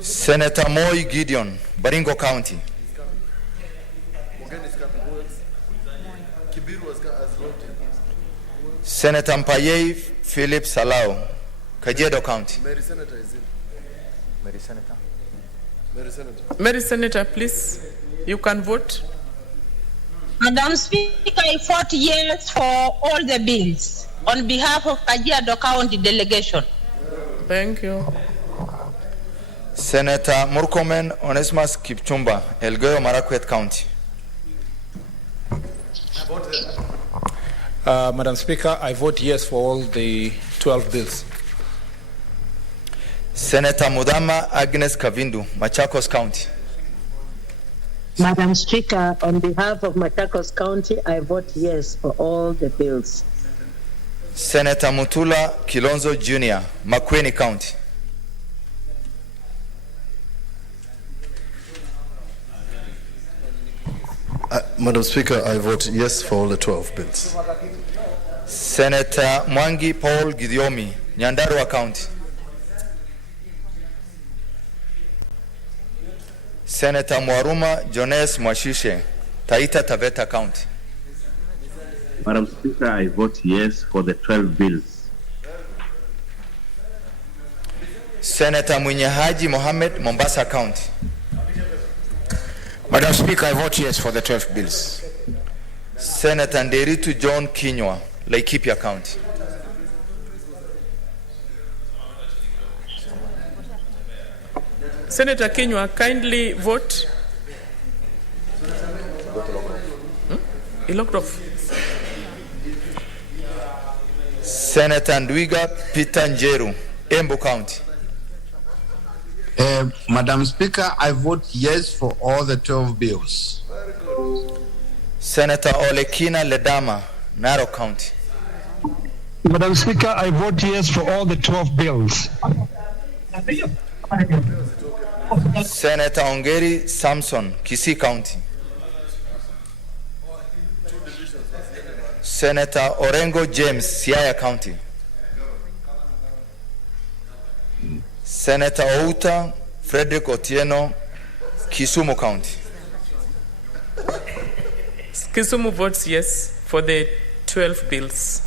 Senator Moi Gideon, Baringo County. Senator Mpaye Philip Salau, Kajiado County. Mary Senator is in. Mary Senator. Mary Senator. Mary Senator, please, you can vote. Madam Speaker, I vote yes for all the bills on behalf of Kajiado County delegation. Thank you. Senator Murkomen Onesimus Kipchumba, Elgeyo Marakwet County. Madam Speaker, I vote yes for all the 12 bills. Senator Mudama Agnes Kavindu, Machakos County. Madam Speaker, on behalf of Machakos County, I vote yes for all the bills. Senator Mutula Kilonzo Jr., Makueni County. Madam Speaker, I vote yes for all the 12 bills. Senator Mwangi Paul Gidiomi, Nyandarua County. Senator Mwaruma Jones Mwashishe, Taita Taveta County. Madam Speaker, I vote yes for the 12 bills. Senator Munyahaji Mohammed, Mombasa County. Madam Speaker, I vote yes for the 12 bills. Senator Nderitu John Kinywa, Laikipia County. Senator Kinywa, kindly vote. He locked off. Senator Ndwiga Peter Njeru, Embu County. Madam Speaker, I vote yes for all the 12 bills. Senator Olekina Ledama, Narok County. Madam Speaker, I vote yes for all the 12 bills. Senator Ongeri Samson, Kisii County. Senator Orengo James, Siaya County. Senator Outa Frederick Otieno, Kisumu County. Kisumu votes yes for the 12 bills.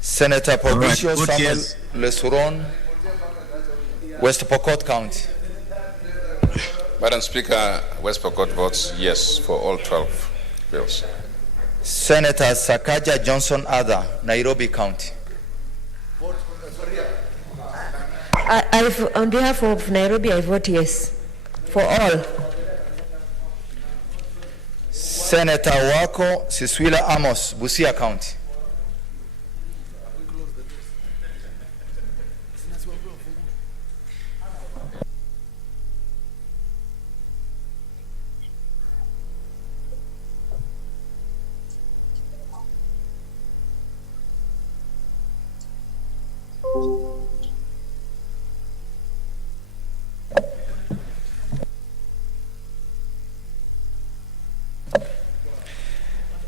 Senator Provincial vote Samuel yes. Lesuron, West Pokot County. Madam Speaker, West Pokot votes yes for all 12 bills. Senator Sakaja Johnson Adha, Nairobi County. On behalf of Nairobi, I vote yes for all. Senator Wako Siswila Amos, Busia County.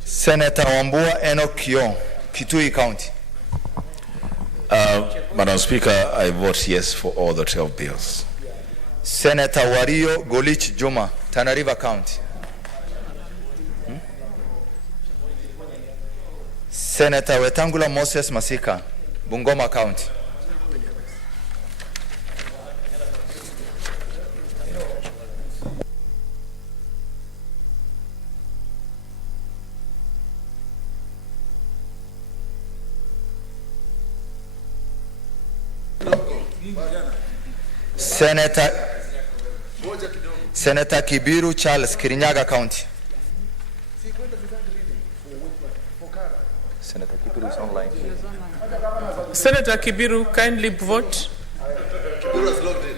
Senator Wambua Enoch Kio, Kitui County. Madam Speaker, I vote yes for all the 12 bills. Senator Wario Golich Juma, Tana River County. Senator Wetangula Moses Masika, Bungoma County. Senator Kibiru Charles, Kirinyaga County. Senator Kibiru is online. Senator Kibiru, kindly vote. Kibiru has logged in.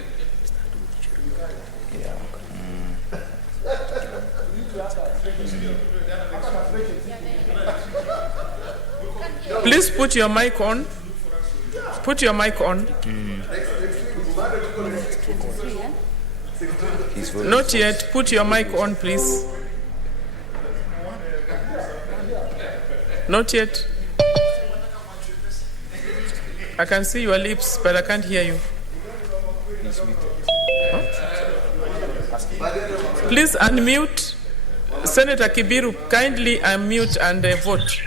Please put your mic on. Put your mic on. Not yet. Put your mic on, please. Not yet. I can see your lips, but I can't hear you. Huh? Please unmute. Senator Kibiru, kindly unmute and vote.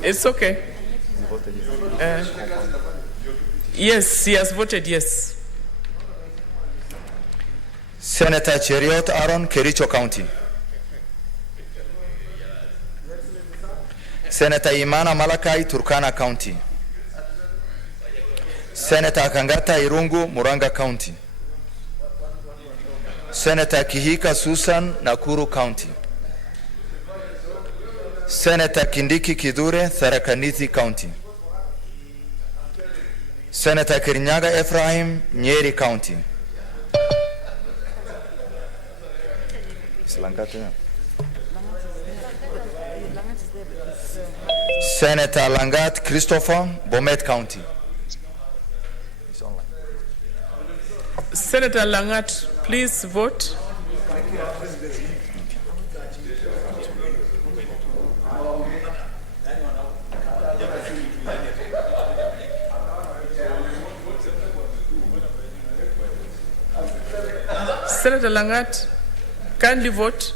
It's okay. Yes, he has voted yes. Senator Cheriot Aaron, Kericho County. Senator Imana Malakai, Turkana County. Senator Kangata Irungu, Muranga County. Senator Kihika Susan, Nakuru County. Senator Kindiki Kidure, Tharaka Nithi County. Senator Kirinyaga Ephraim, Nyeri County. Senator Langat Christopher, Bomet County. Senator Langat, please vote. Senator Langat, kindly vote.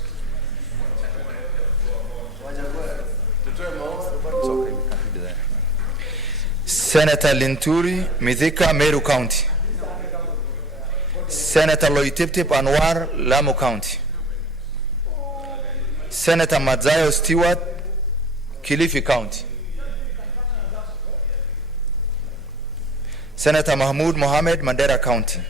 Senator Linturi, Mithika, Meru County. Senator Loitiptip Anwar, Lamu County. Senator Madzayo Stewart, Kilifi County. Senator Mahmoud Mohammed, Mandera County.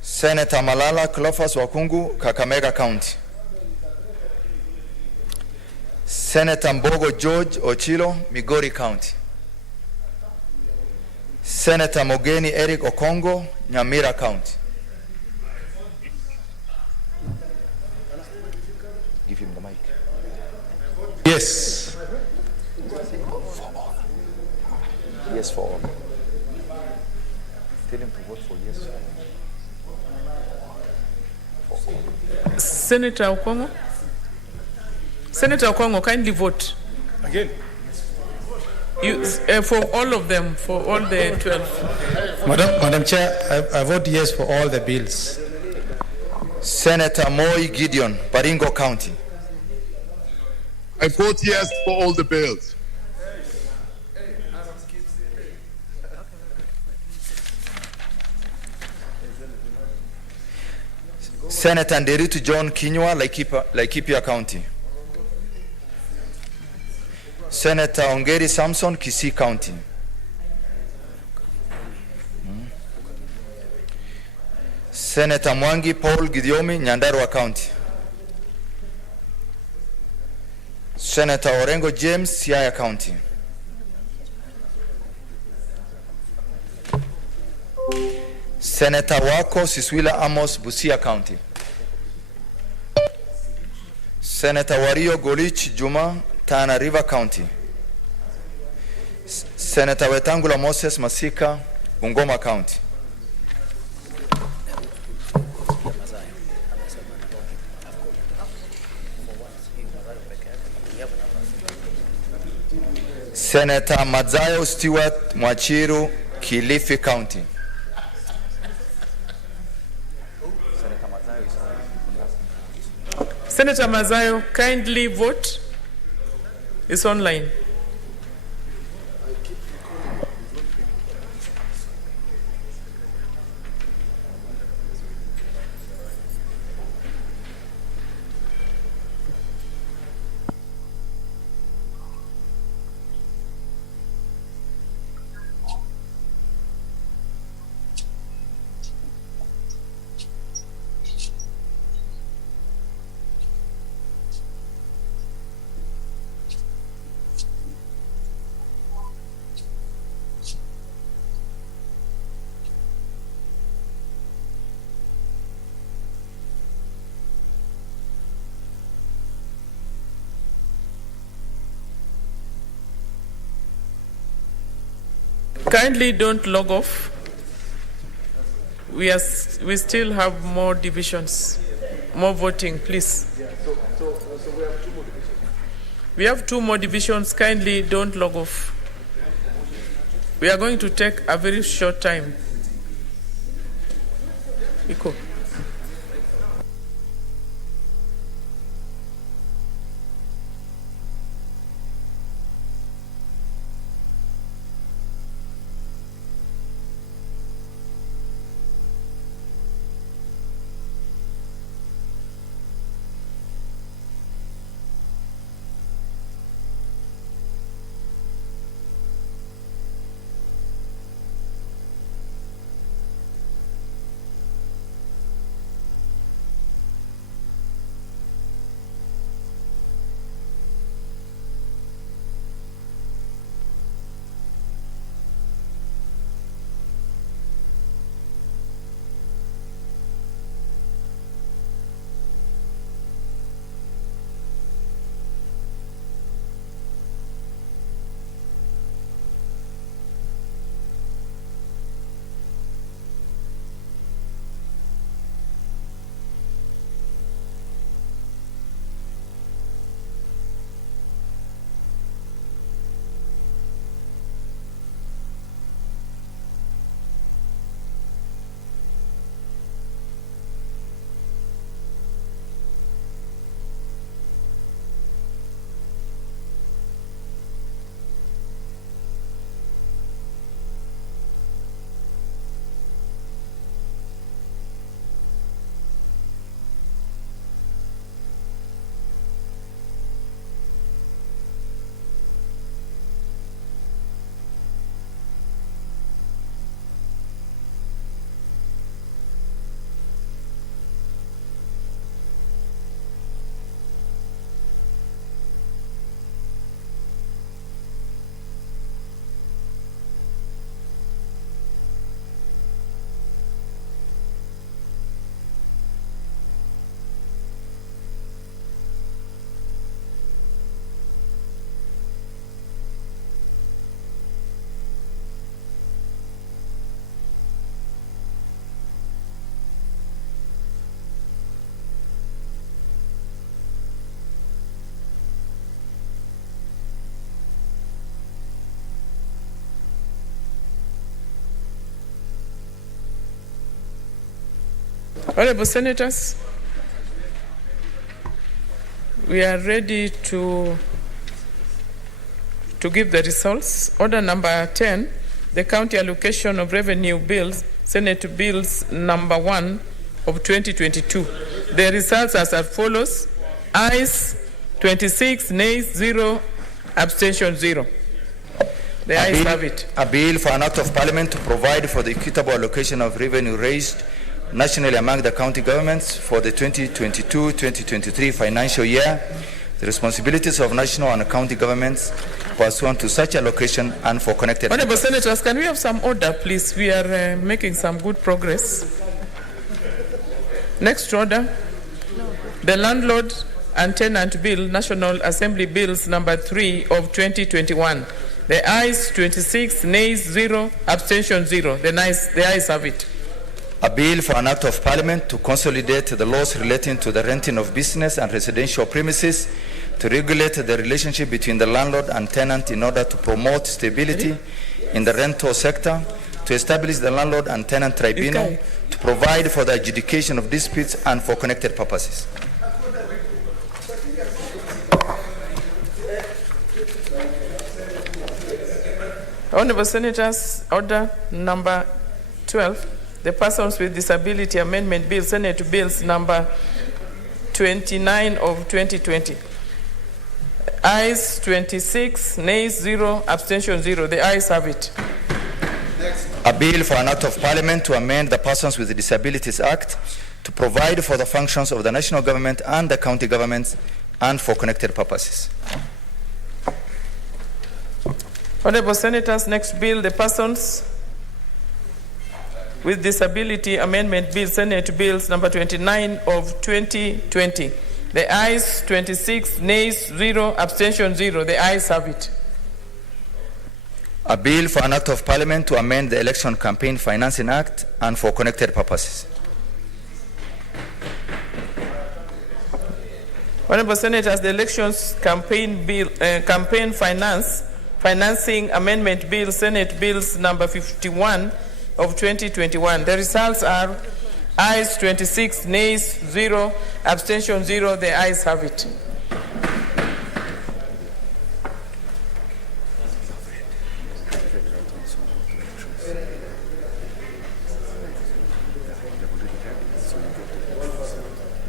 Senator Malala Cleophas Wakungu, Kakamega County. Senator Mbogo George Ochilo, Migori County. Senator Mogeni Eric Okongo, Nyamira County. Give him the mic. Yes. Yes for all. Tell him to vote for yes for all. Senator Okongo. Senator Okongo, kindly vote. Again. You, for all of them, for all the 12. Madam Chair, I vote yes for all the bills. Senator Moi Gideon, Baringo County. I vote yes for all the bills. Senator Nderitu John Kinywa, Laikipia County. Senator Ongeri Samson, Kisii County. Senator Mwangi Paul Gidiomi, Nyandarua County. Senator Orengo James, Siaya County. Senator Wako Siswila Amos, Busia County. Senator Wario Golich Juma, Tana River County. Senator Wetangula Moses Masika, Bungoma County. Senator Madzayo Stewart Mwachiru, Kilifi County. Senator Mazayo, kindly vote. It's online. Kindly don't log off. We still have more divisions, more voting, please. So we have 2 more divisions. We have 2 more divisions. Kindly don't log off. We are going to take a very short time. Iko. Honorable Senators, we are ready to give the results. Order number 10, the county allocation of revenue bills, Senate Bills number 1 of 2022. The results are as follows: ayes 26, nays 0, abstention 0. The ayes have it. A bill for an act of parliament to provide for the equitable allocation of revenue raised nationally among the county governments for the 2022-2023 financial year, the responsibilities of national and county governments pursuant to such allocation and for connected. Honorable Senators, can we have some order, please? We are making some good progress. Next order, the Landlord and Tenant Bill, National Assembly Bills number 3 of 2021. The ayes 26, nays 0, abstention 0. The ayes have it. A bill for an act of parliament to consolidate the laws relating to the renting of business and residential premises, to regulate the relationship between the landlord and tenant in order to promote stability in the rental sector, to establish the landlord and tenant tribunal, to provide for the adjudication of disputes and for connected purposes. Honorable Senators, order number 12. The Persons with Disability Amendment Bill, Senate Bills number 29 of 2020. Ayes 26, nays 0, abstention 0. The ayes have it. A bill for an act of parliament to amend the Persons with Disabilities Act to provide for the functions of the national government and the county governments and for connected purposes. Honorable Senators, next bill, the Persons with Disability Amendment Bill, Senate Bills number 29 of 2020. The ayes 26, nays 0, abstention 0. The ayes have it. A bill for an act of parliament to amend the Election Campaign Financing Act and for connected purposes. Honorable Senators, the Elections Campaign Bill, Campaign Financing Amendment Bill, Senate Bills number 51 of 2021. The results are Ayes 26, nays 0, abstention 0. The ayes have it.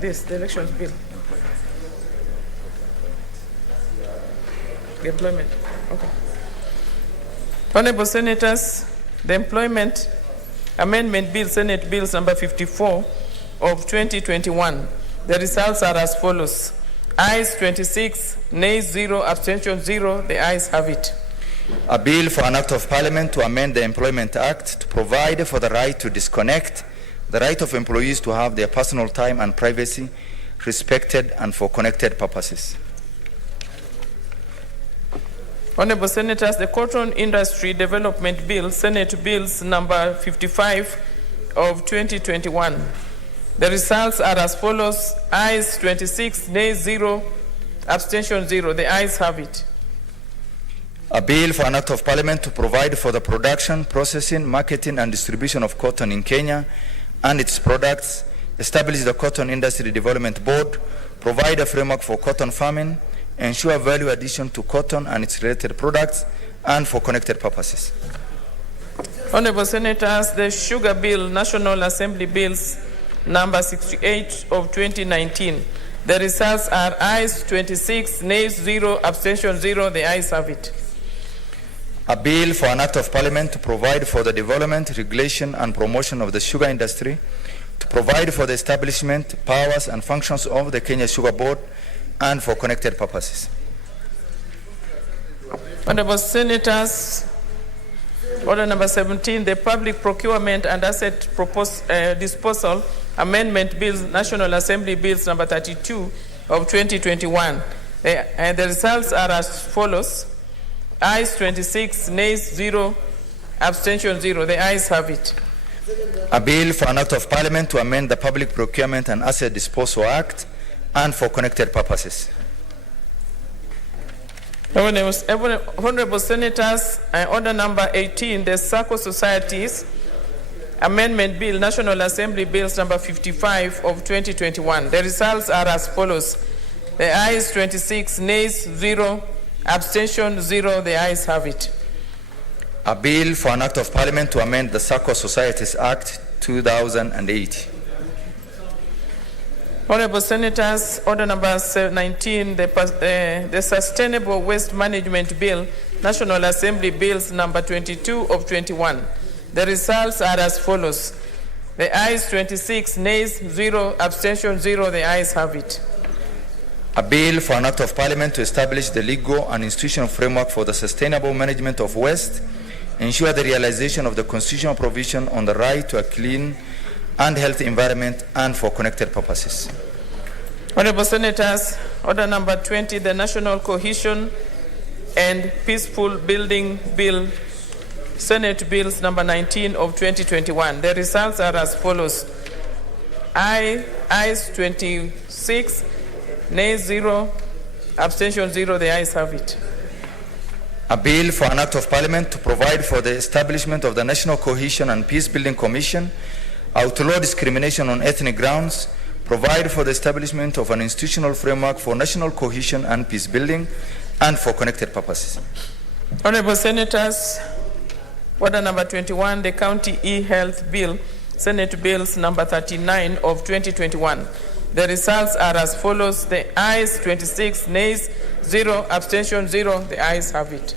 The elections bill. The employment. Okay. Honorable Senators, the employment amendment bill, Senate Bills number 54 of 2021. The results are as follows. Ayes 26, nays 0, abstention 0. The ayes have it. A bill for an act of parliament to amend the Employment Act to provide for the right to disconnect, the right of employees to have their personal time and privacy respected and for connected purposes. Honorable Senators, the Cotton Industry Development Bill, Senate Bills number 55 of 2021. The results are as follows. Ayes 26, nays 0, abstention 0. The ayes have it. A bill for an act of parliament to provide for the production, processing, marketing, and distribution of cotton in Kenya and its products, establish the Cotton Industry Development Board, provide a framework for cotton farming, ensure value addition to cotton and its related products, and for connected purposes. Honorable Senators, the Sugar Bill, National Assembly Bills number 68 of 2019. The results are ayes 26, nays 0, abstention 0. The ayes have it. A bill for an act of parliament to provide for the development, regulation, and promotion of the sugar industry, to provide for the establishment, powers, and functions of the Kenya Sugar Board, and for connected purposes. Honorable Senators, order number 17, the Public Procurement and Asset Disposal Amendment Bills, National Assembly Bills number 32 of 2021. And the results are as follows. Ayes 26, nays 0, abstention 0. The ayes have it. A bill for an act of parliament to amend the Public Procurement and Asset Disposal Act and for connected purposes. Honorable Senators, order number 18, the Circle Societies Amendment Bill, National Assembly Bills number 55 of 2021. The results are as follows. The ayes 26, nays 0, abstention 0. The ayes have it. A bill for an act of parliament to amend the Circle Societies Act 2008. Honorable Senators, order number 19, the Sustainable Waste Management Bill, National Assembly Bills number 22 of 21. The results are as follows. The ayes 26, nays 0, abstention 0. The ayes have it. A bill for an act of parliament to establish the legal and institutional framework for the sustainable management of waste, ensure the realization of the constitutional provision on the right to a clean and healthy environment, and for connected purposes. Honorable Senators, order number 20, the National Cohesion and Peaceful Building Bill, Senate Bills number 19 of 2021. The results are as follows. Ayes 26, nays 0, abstention 0. The ayes have it. A bill for an act of parliament to provide for the establishment of the National Cohesion and Peace Building Commission, outlaw discrimination on ethnic grounds, provide for the establishment of an institutional framework for national cohesion and peace building, and for connected purposes. Honorable Senators, order number 21, the County E-Health Bill, Senate Bills number 39 of 2021. The results are as follows. The ayes 26, nays 0, abstention 0. The ayes have it.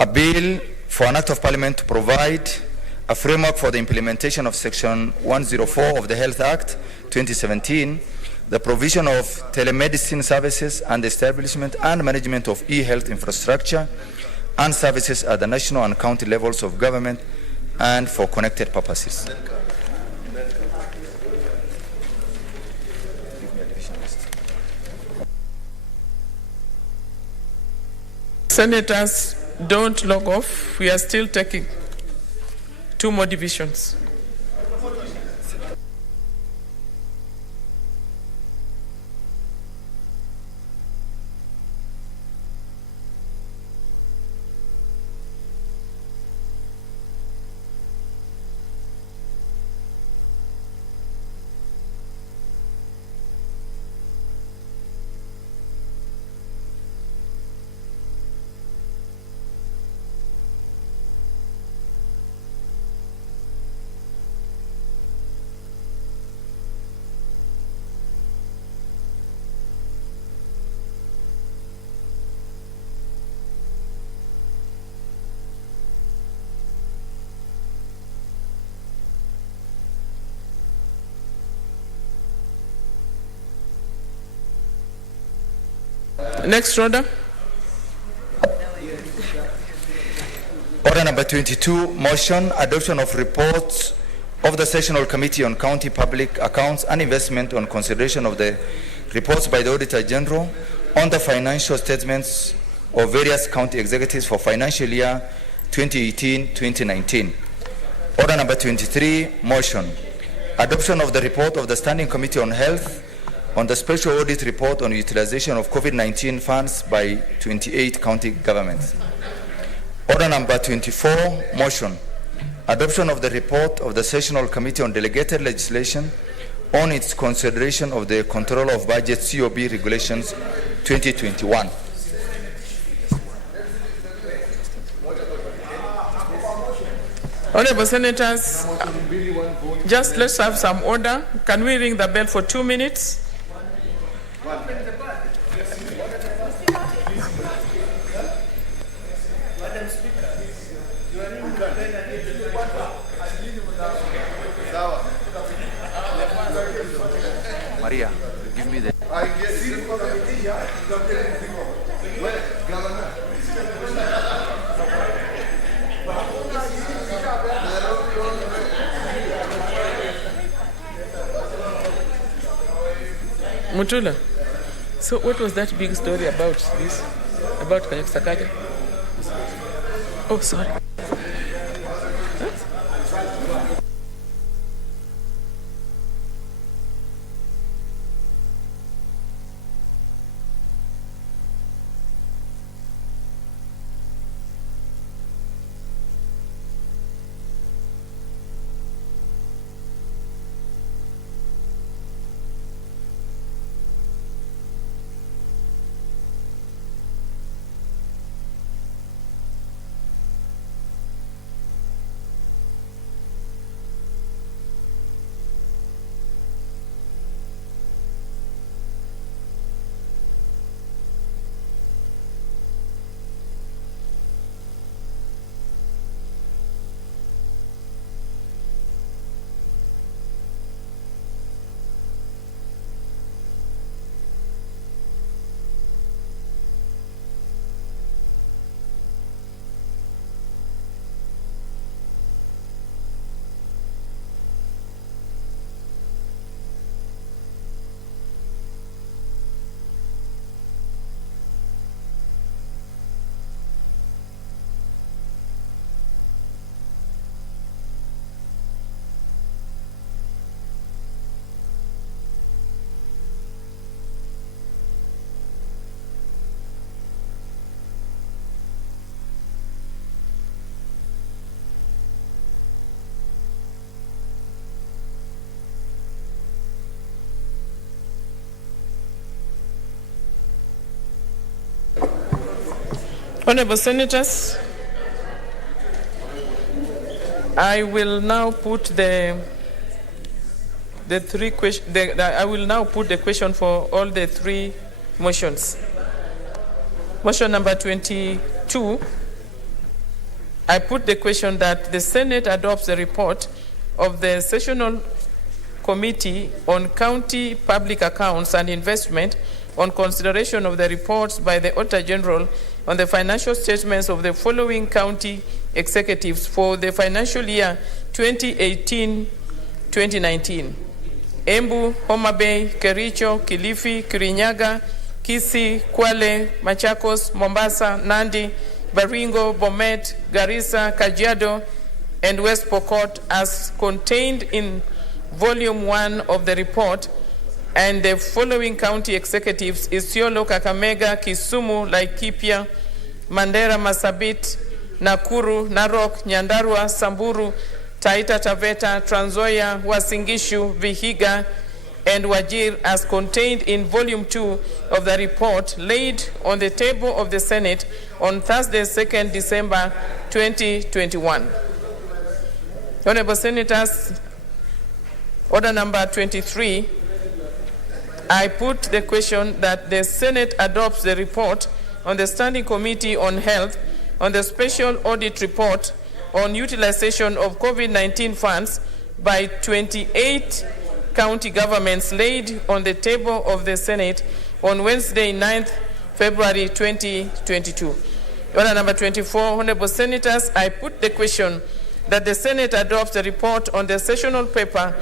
A bill for an act of parliament to provide a framework for the implementation of Section 104 of the Health Act 2017, the provision of telemedicine services and the establishment and management of e-health infrastructure and services at the national and county levels of government and for connected purposes. Senators, don't log off. We are still taking 2 more divisions. Next order. Order number 22, motion, adoption of reports of the Sessional Committee on County Public Accounts and Investment on consideration of the reports by the Auditor General on the financial statements of various county executives for financial year 2018-2019. Order number 23, motion, adoption of the report of the Standing Committee on Health on the special audit report on utilization of COVID-19 funds by 28 county governments. Order number 24, motion, adoption of the report of the Sessional Committee on Delegated Legislation on its consideration of the Control of Budget COB Regulations 2021. Honorable Senators, just let's have some order. Can we ring the bell for 2 minutes? Maria, give me the... Mutula, so what was that big story about this? About Sakaja? Oh, sorry. Honorable Senators, I will now put the question for all the three motions. Motion number 22, I put the question that the Senate adopts the report of the Sessional Committee on County Public Accounts and Investment on consideration of the reports by the Auditor General on the financial statements of the following county executives for the financial year 2018-2019. Embu, Homa Bay, Kericho, Kilifi, Kirinyaga, Kisii, Kwale, Machakos, Mombasa, Nandi, Baringo, Bomet, Garissa, Kajiado, and West Pokot as contained in Volume 1 of the report, and the following county executives: Isiolo, Kakamega, Kisumu, Laikipia, Mandera, Marsabit, Nakuru, Narok, Nyandarua, Samburu, Taita Taveta, Trans Nzoia, Uasin Gishu, Vihiga, and Wajir as contained in Volume 2 of the report laid on the table of the Senate on Thursday, 2nd December 2021. Honorable Senators, order number 23, I put the question that the Senate adopts the report on the Standing Committee on Health on the special audit report on utilization of COVID-19 funds by 28 county governments laid on the table of the Senate on Wednesday, 9th February 2022. Order number 24, Honorable Senators, I put the question that the Senate adopts the report on the sessional paper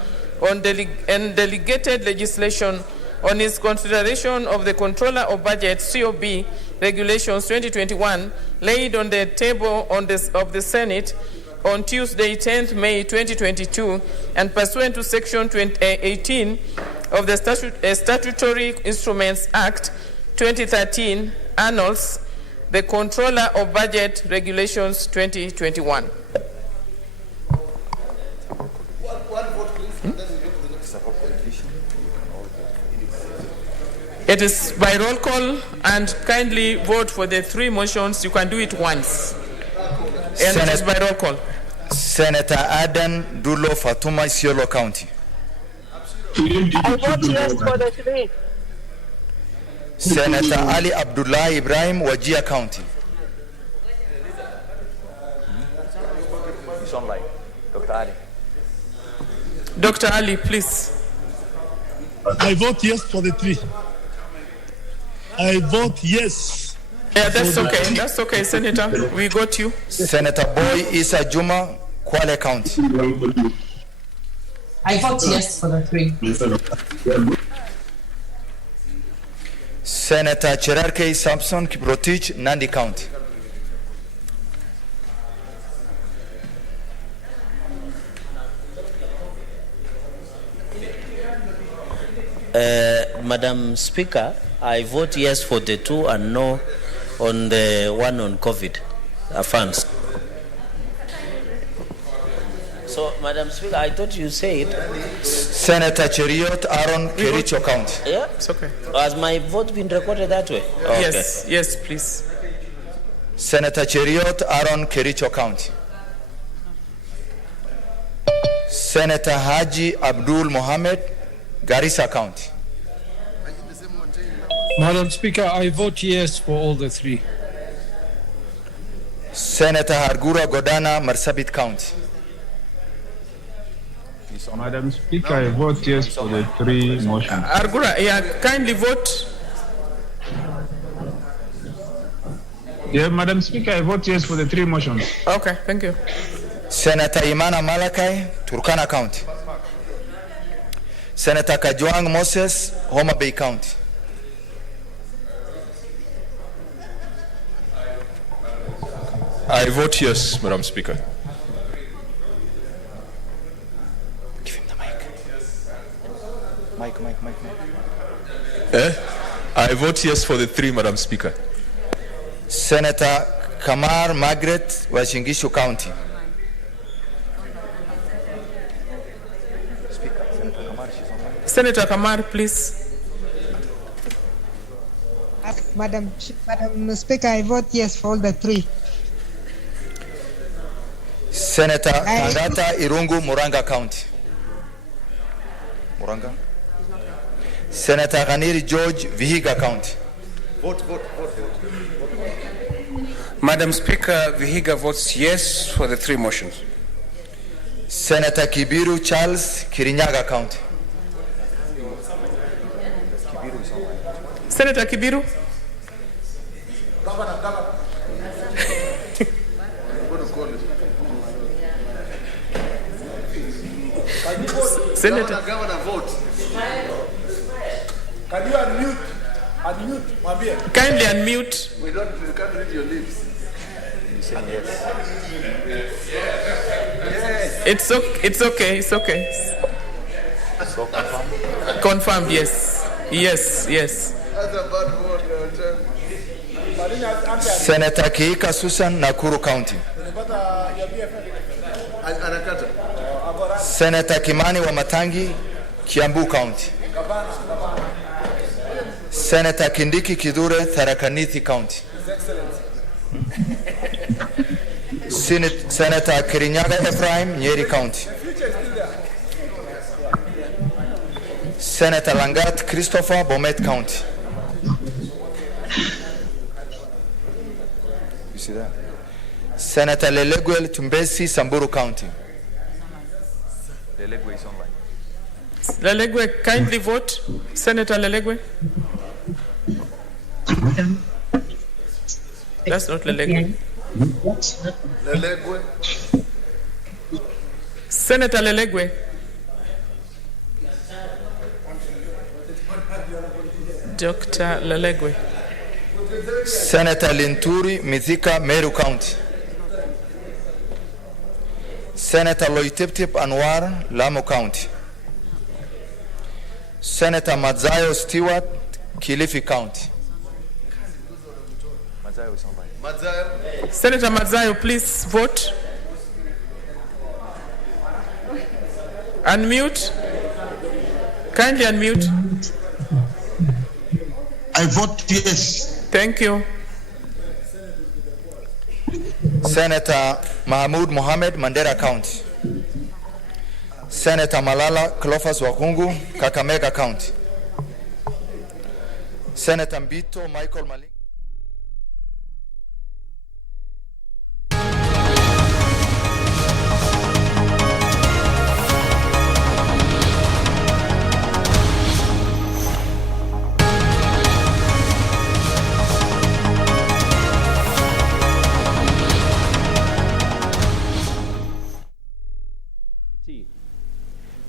on delegated legislation on its consideration of the Controller of Budget (COB) Regulations 2021 laid on the table of the Senate on Tuesday, 10th May 2022, and pursuant to Section 18 of the Statutory Instruments Act 2013 annuls the Controller of Budget Regulations 2021. It is by roll call, and kindly vote for the three motions. You can do it once. And it is by roll call. Senator Aden Dulo Fatuma, Isiolo County. I vote yes for the three. Senator Ali Abdullah Ibrahim, Wajir County. It's online. Dr. Ali. Dr. Ali, please. I vote yes for the three. I vote yes. Yeah, that's okay. That's okay, Senator. We got you. Senator Boy Isa Juma, Kwale County. I vote yes for the three. Senator Cherarke Samson Kiprotich, Nandi County. Madam Speaker, I vote yes for the two and no on the one on COVID funds. So, Madam Speaker, I thought you said... Senator Cheriot Aaron, Kericho County. Yeah? It's okay. Has my vote been recorded that way? Oh, yes, okay. yes, please. Senator Cheriot Aaron, Kericho County. Senator Haji Abdul Mohammed, Garissa County. Madam Speaker, I vote yes for all the three. Senator Hargura Godana, Marsabit County. Madam Speaker, I vote yes for the three motions. Argura, yeah, kindly vote. Yeah, Madam Speaker, I vote yes for the three motions. Okay, thank you. Senator Imana Malakai, Turkana County. Senator Kajwang Moses, Homa Bay County. I vote yes, Madam Speaker. Give him the mic. Mic. I vote yes for the three, Madam Speaker. Senator Kamar Margaret, Washingishu County. Senator Kamar, please. Madam Speaker, I vote yes for all the three. Senator Kangata Irungu, Muranga County. Muranga. Senator Ghaniri George, Vihiga County. Vote. Madam Speaker, Vihiga votes yes for the three motions. Senator Kibiru Charles, Kirinyaga County. Senator Kibiru. Senator. Governor, vote. Can you unmute? Kindly unmute. We can't read your lips. It's okay. So confirmed? Confirmed, yes. Yes. That's a bad word. Senator Kiika Susan, Nakuru County. Anakata. Senator Kimani Wamatangi, Kiambu County. Senator Kindiki Kidure, Tharaka-Nithi County. Senator Kirinyaga Ephraim, Nyeri County. Senator Langat Christopher, Bomet County. You see that? Senator Leleguel Tumbesi, Samburu County. Lelegwe is online. Lelegwe, kindly vote. Senator Lelegwe. That's not Lelegwe. Lelegwe. Senator Lelegwe. Dr. Lelegwe. Senator Linturi, Mithika, Meru County. Senator Loitiptip Anwar, Lamu County. Senator Madzayo Stewart, Kilifi County. Senator Madzayo, please vote. Unmute. Kindly unmute. I vote yes. Thank you. Senator Mahmoud Mohammed, Mandera County. Senator Malala Cleophas Wakungu, Kakamega County. Senator Mbito Michael Maling.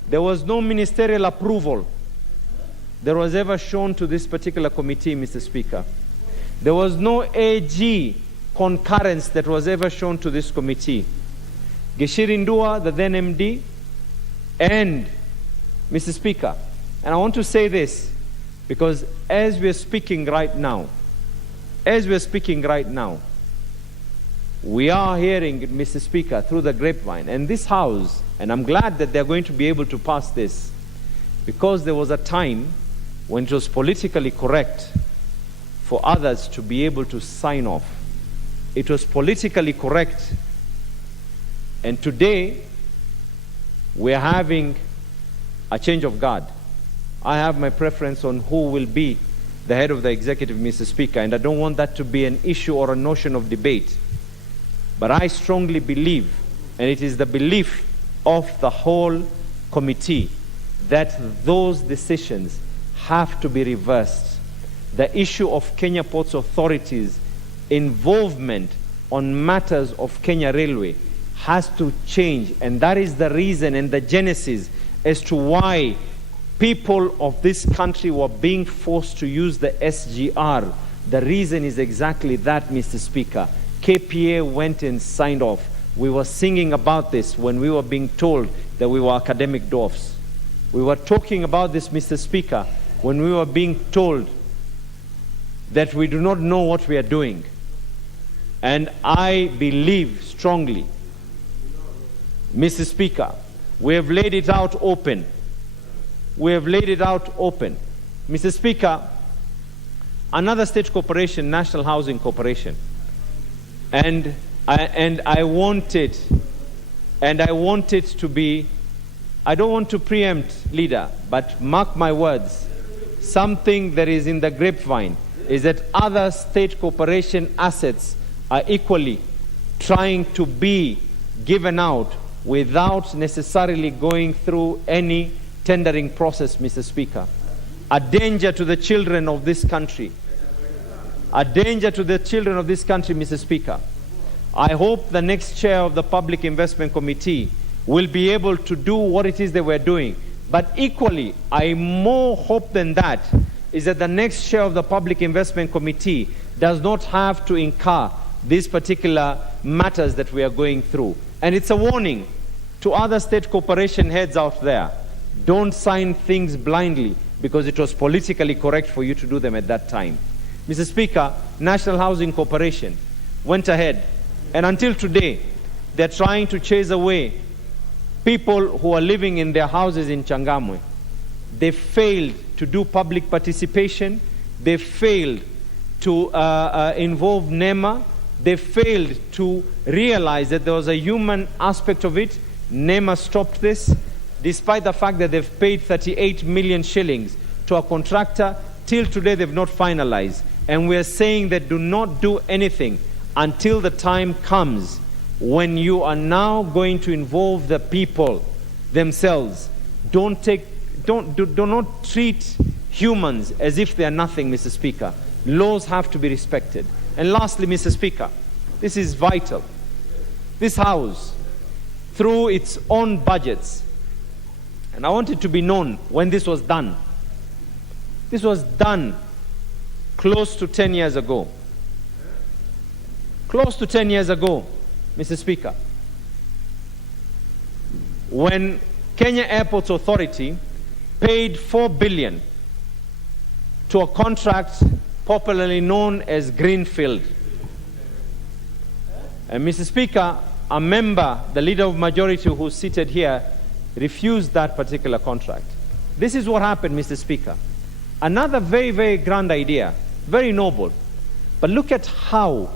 There was no ministerial approval that was ever shown to this particular committee, Mr. Speaker. There was no AG concurrence that was ever shown to this committee. Gishirindua, the then MD, and Mr. Speaker, and I want to say this because as we're speaking right now, we are hearing, Mr. Speaker, through the grapevine, and this House, and I'm glad that they're going to be able to pass this, because there was a time when it was politically correct for others to be able to sign off. It was politically correct, and today we're having a change of guard. I have my preference on who will be the head of the executive, Mr. Speaker, and I don't want that to be an issue or a notion of debate. But I strongly believe, and it is the belief of the whole committee, that those decisions have to be reversed. The issue of Kenya Ports Authority's involvement on matters of Kenya Railway has to change, and that is the reason and the genesis as to why people of this country were being forced to use the SGR. The reason is exactly that, Mr. Speaker. KPA went and signed off. We were singing about this when we were being told that we were academic dwarfs. We were talking about this, Mr. Speaker, when we were being told that we do not know what we are doing. And I believe strongly, Mr. Speaker, we have laid it out open. We have laid it out open. Mr. Speaker, another state corporation, National Housing Corporation, and I want it to be, I don't want to preempt, leader, but mark my words, something that is in the grapevine is that other state corporation assets are equally trying to be given out without necessarily going through any tendering process, Mr. Speaker. A danger to the children of this country. A danger to the children of this country, Mr. Speaker. I hope the next chair of the Public Investment Committee will be able to do what it is that we're doing. But equally, I more hope than that is that the next chair of the Public Investment Committee does not have to incur these particular matters that we are going through. And it's a warning to other state corporation heads out there. Don't sign things blindly because it was politically correct for you to do them at that time. Mr. Speaker, National Housing Corporation went ahead, and until today, they're trying to chase away people who are living in their houses in Changamwe. They failed to do public participation. They failed to involve NEMA. They failed to realize that there was a human aspect of it. NEMA stopped this, despite the fact that they've paid 38 million shillings to a contractor. Till today, they've not finalized. And we're saying that do not do anything until the time comes when you are now going to involve the people themselves. Do not treat humans as if they are nothing, Mr. Speaker. Laws have to be respected. And lastly, Mr. Speaker, this is vital. This House, through its own budgets, and I want it to be known when this was done. This was done close to 10 years ago. Close to 10 years ago, Mr. Speaker, when Kenya Airports Authority paid $4 billion to a contract popularly known as Greenfield. And Mr. Speaker, a member, the leader of majority who's seated here, refused that particular contract. This is what happened, Mr. Speaker. Another very, very grand idea, very noble. But look at how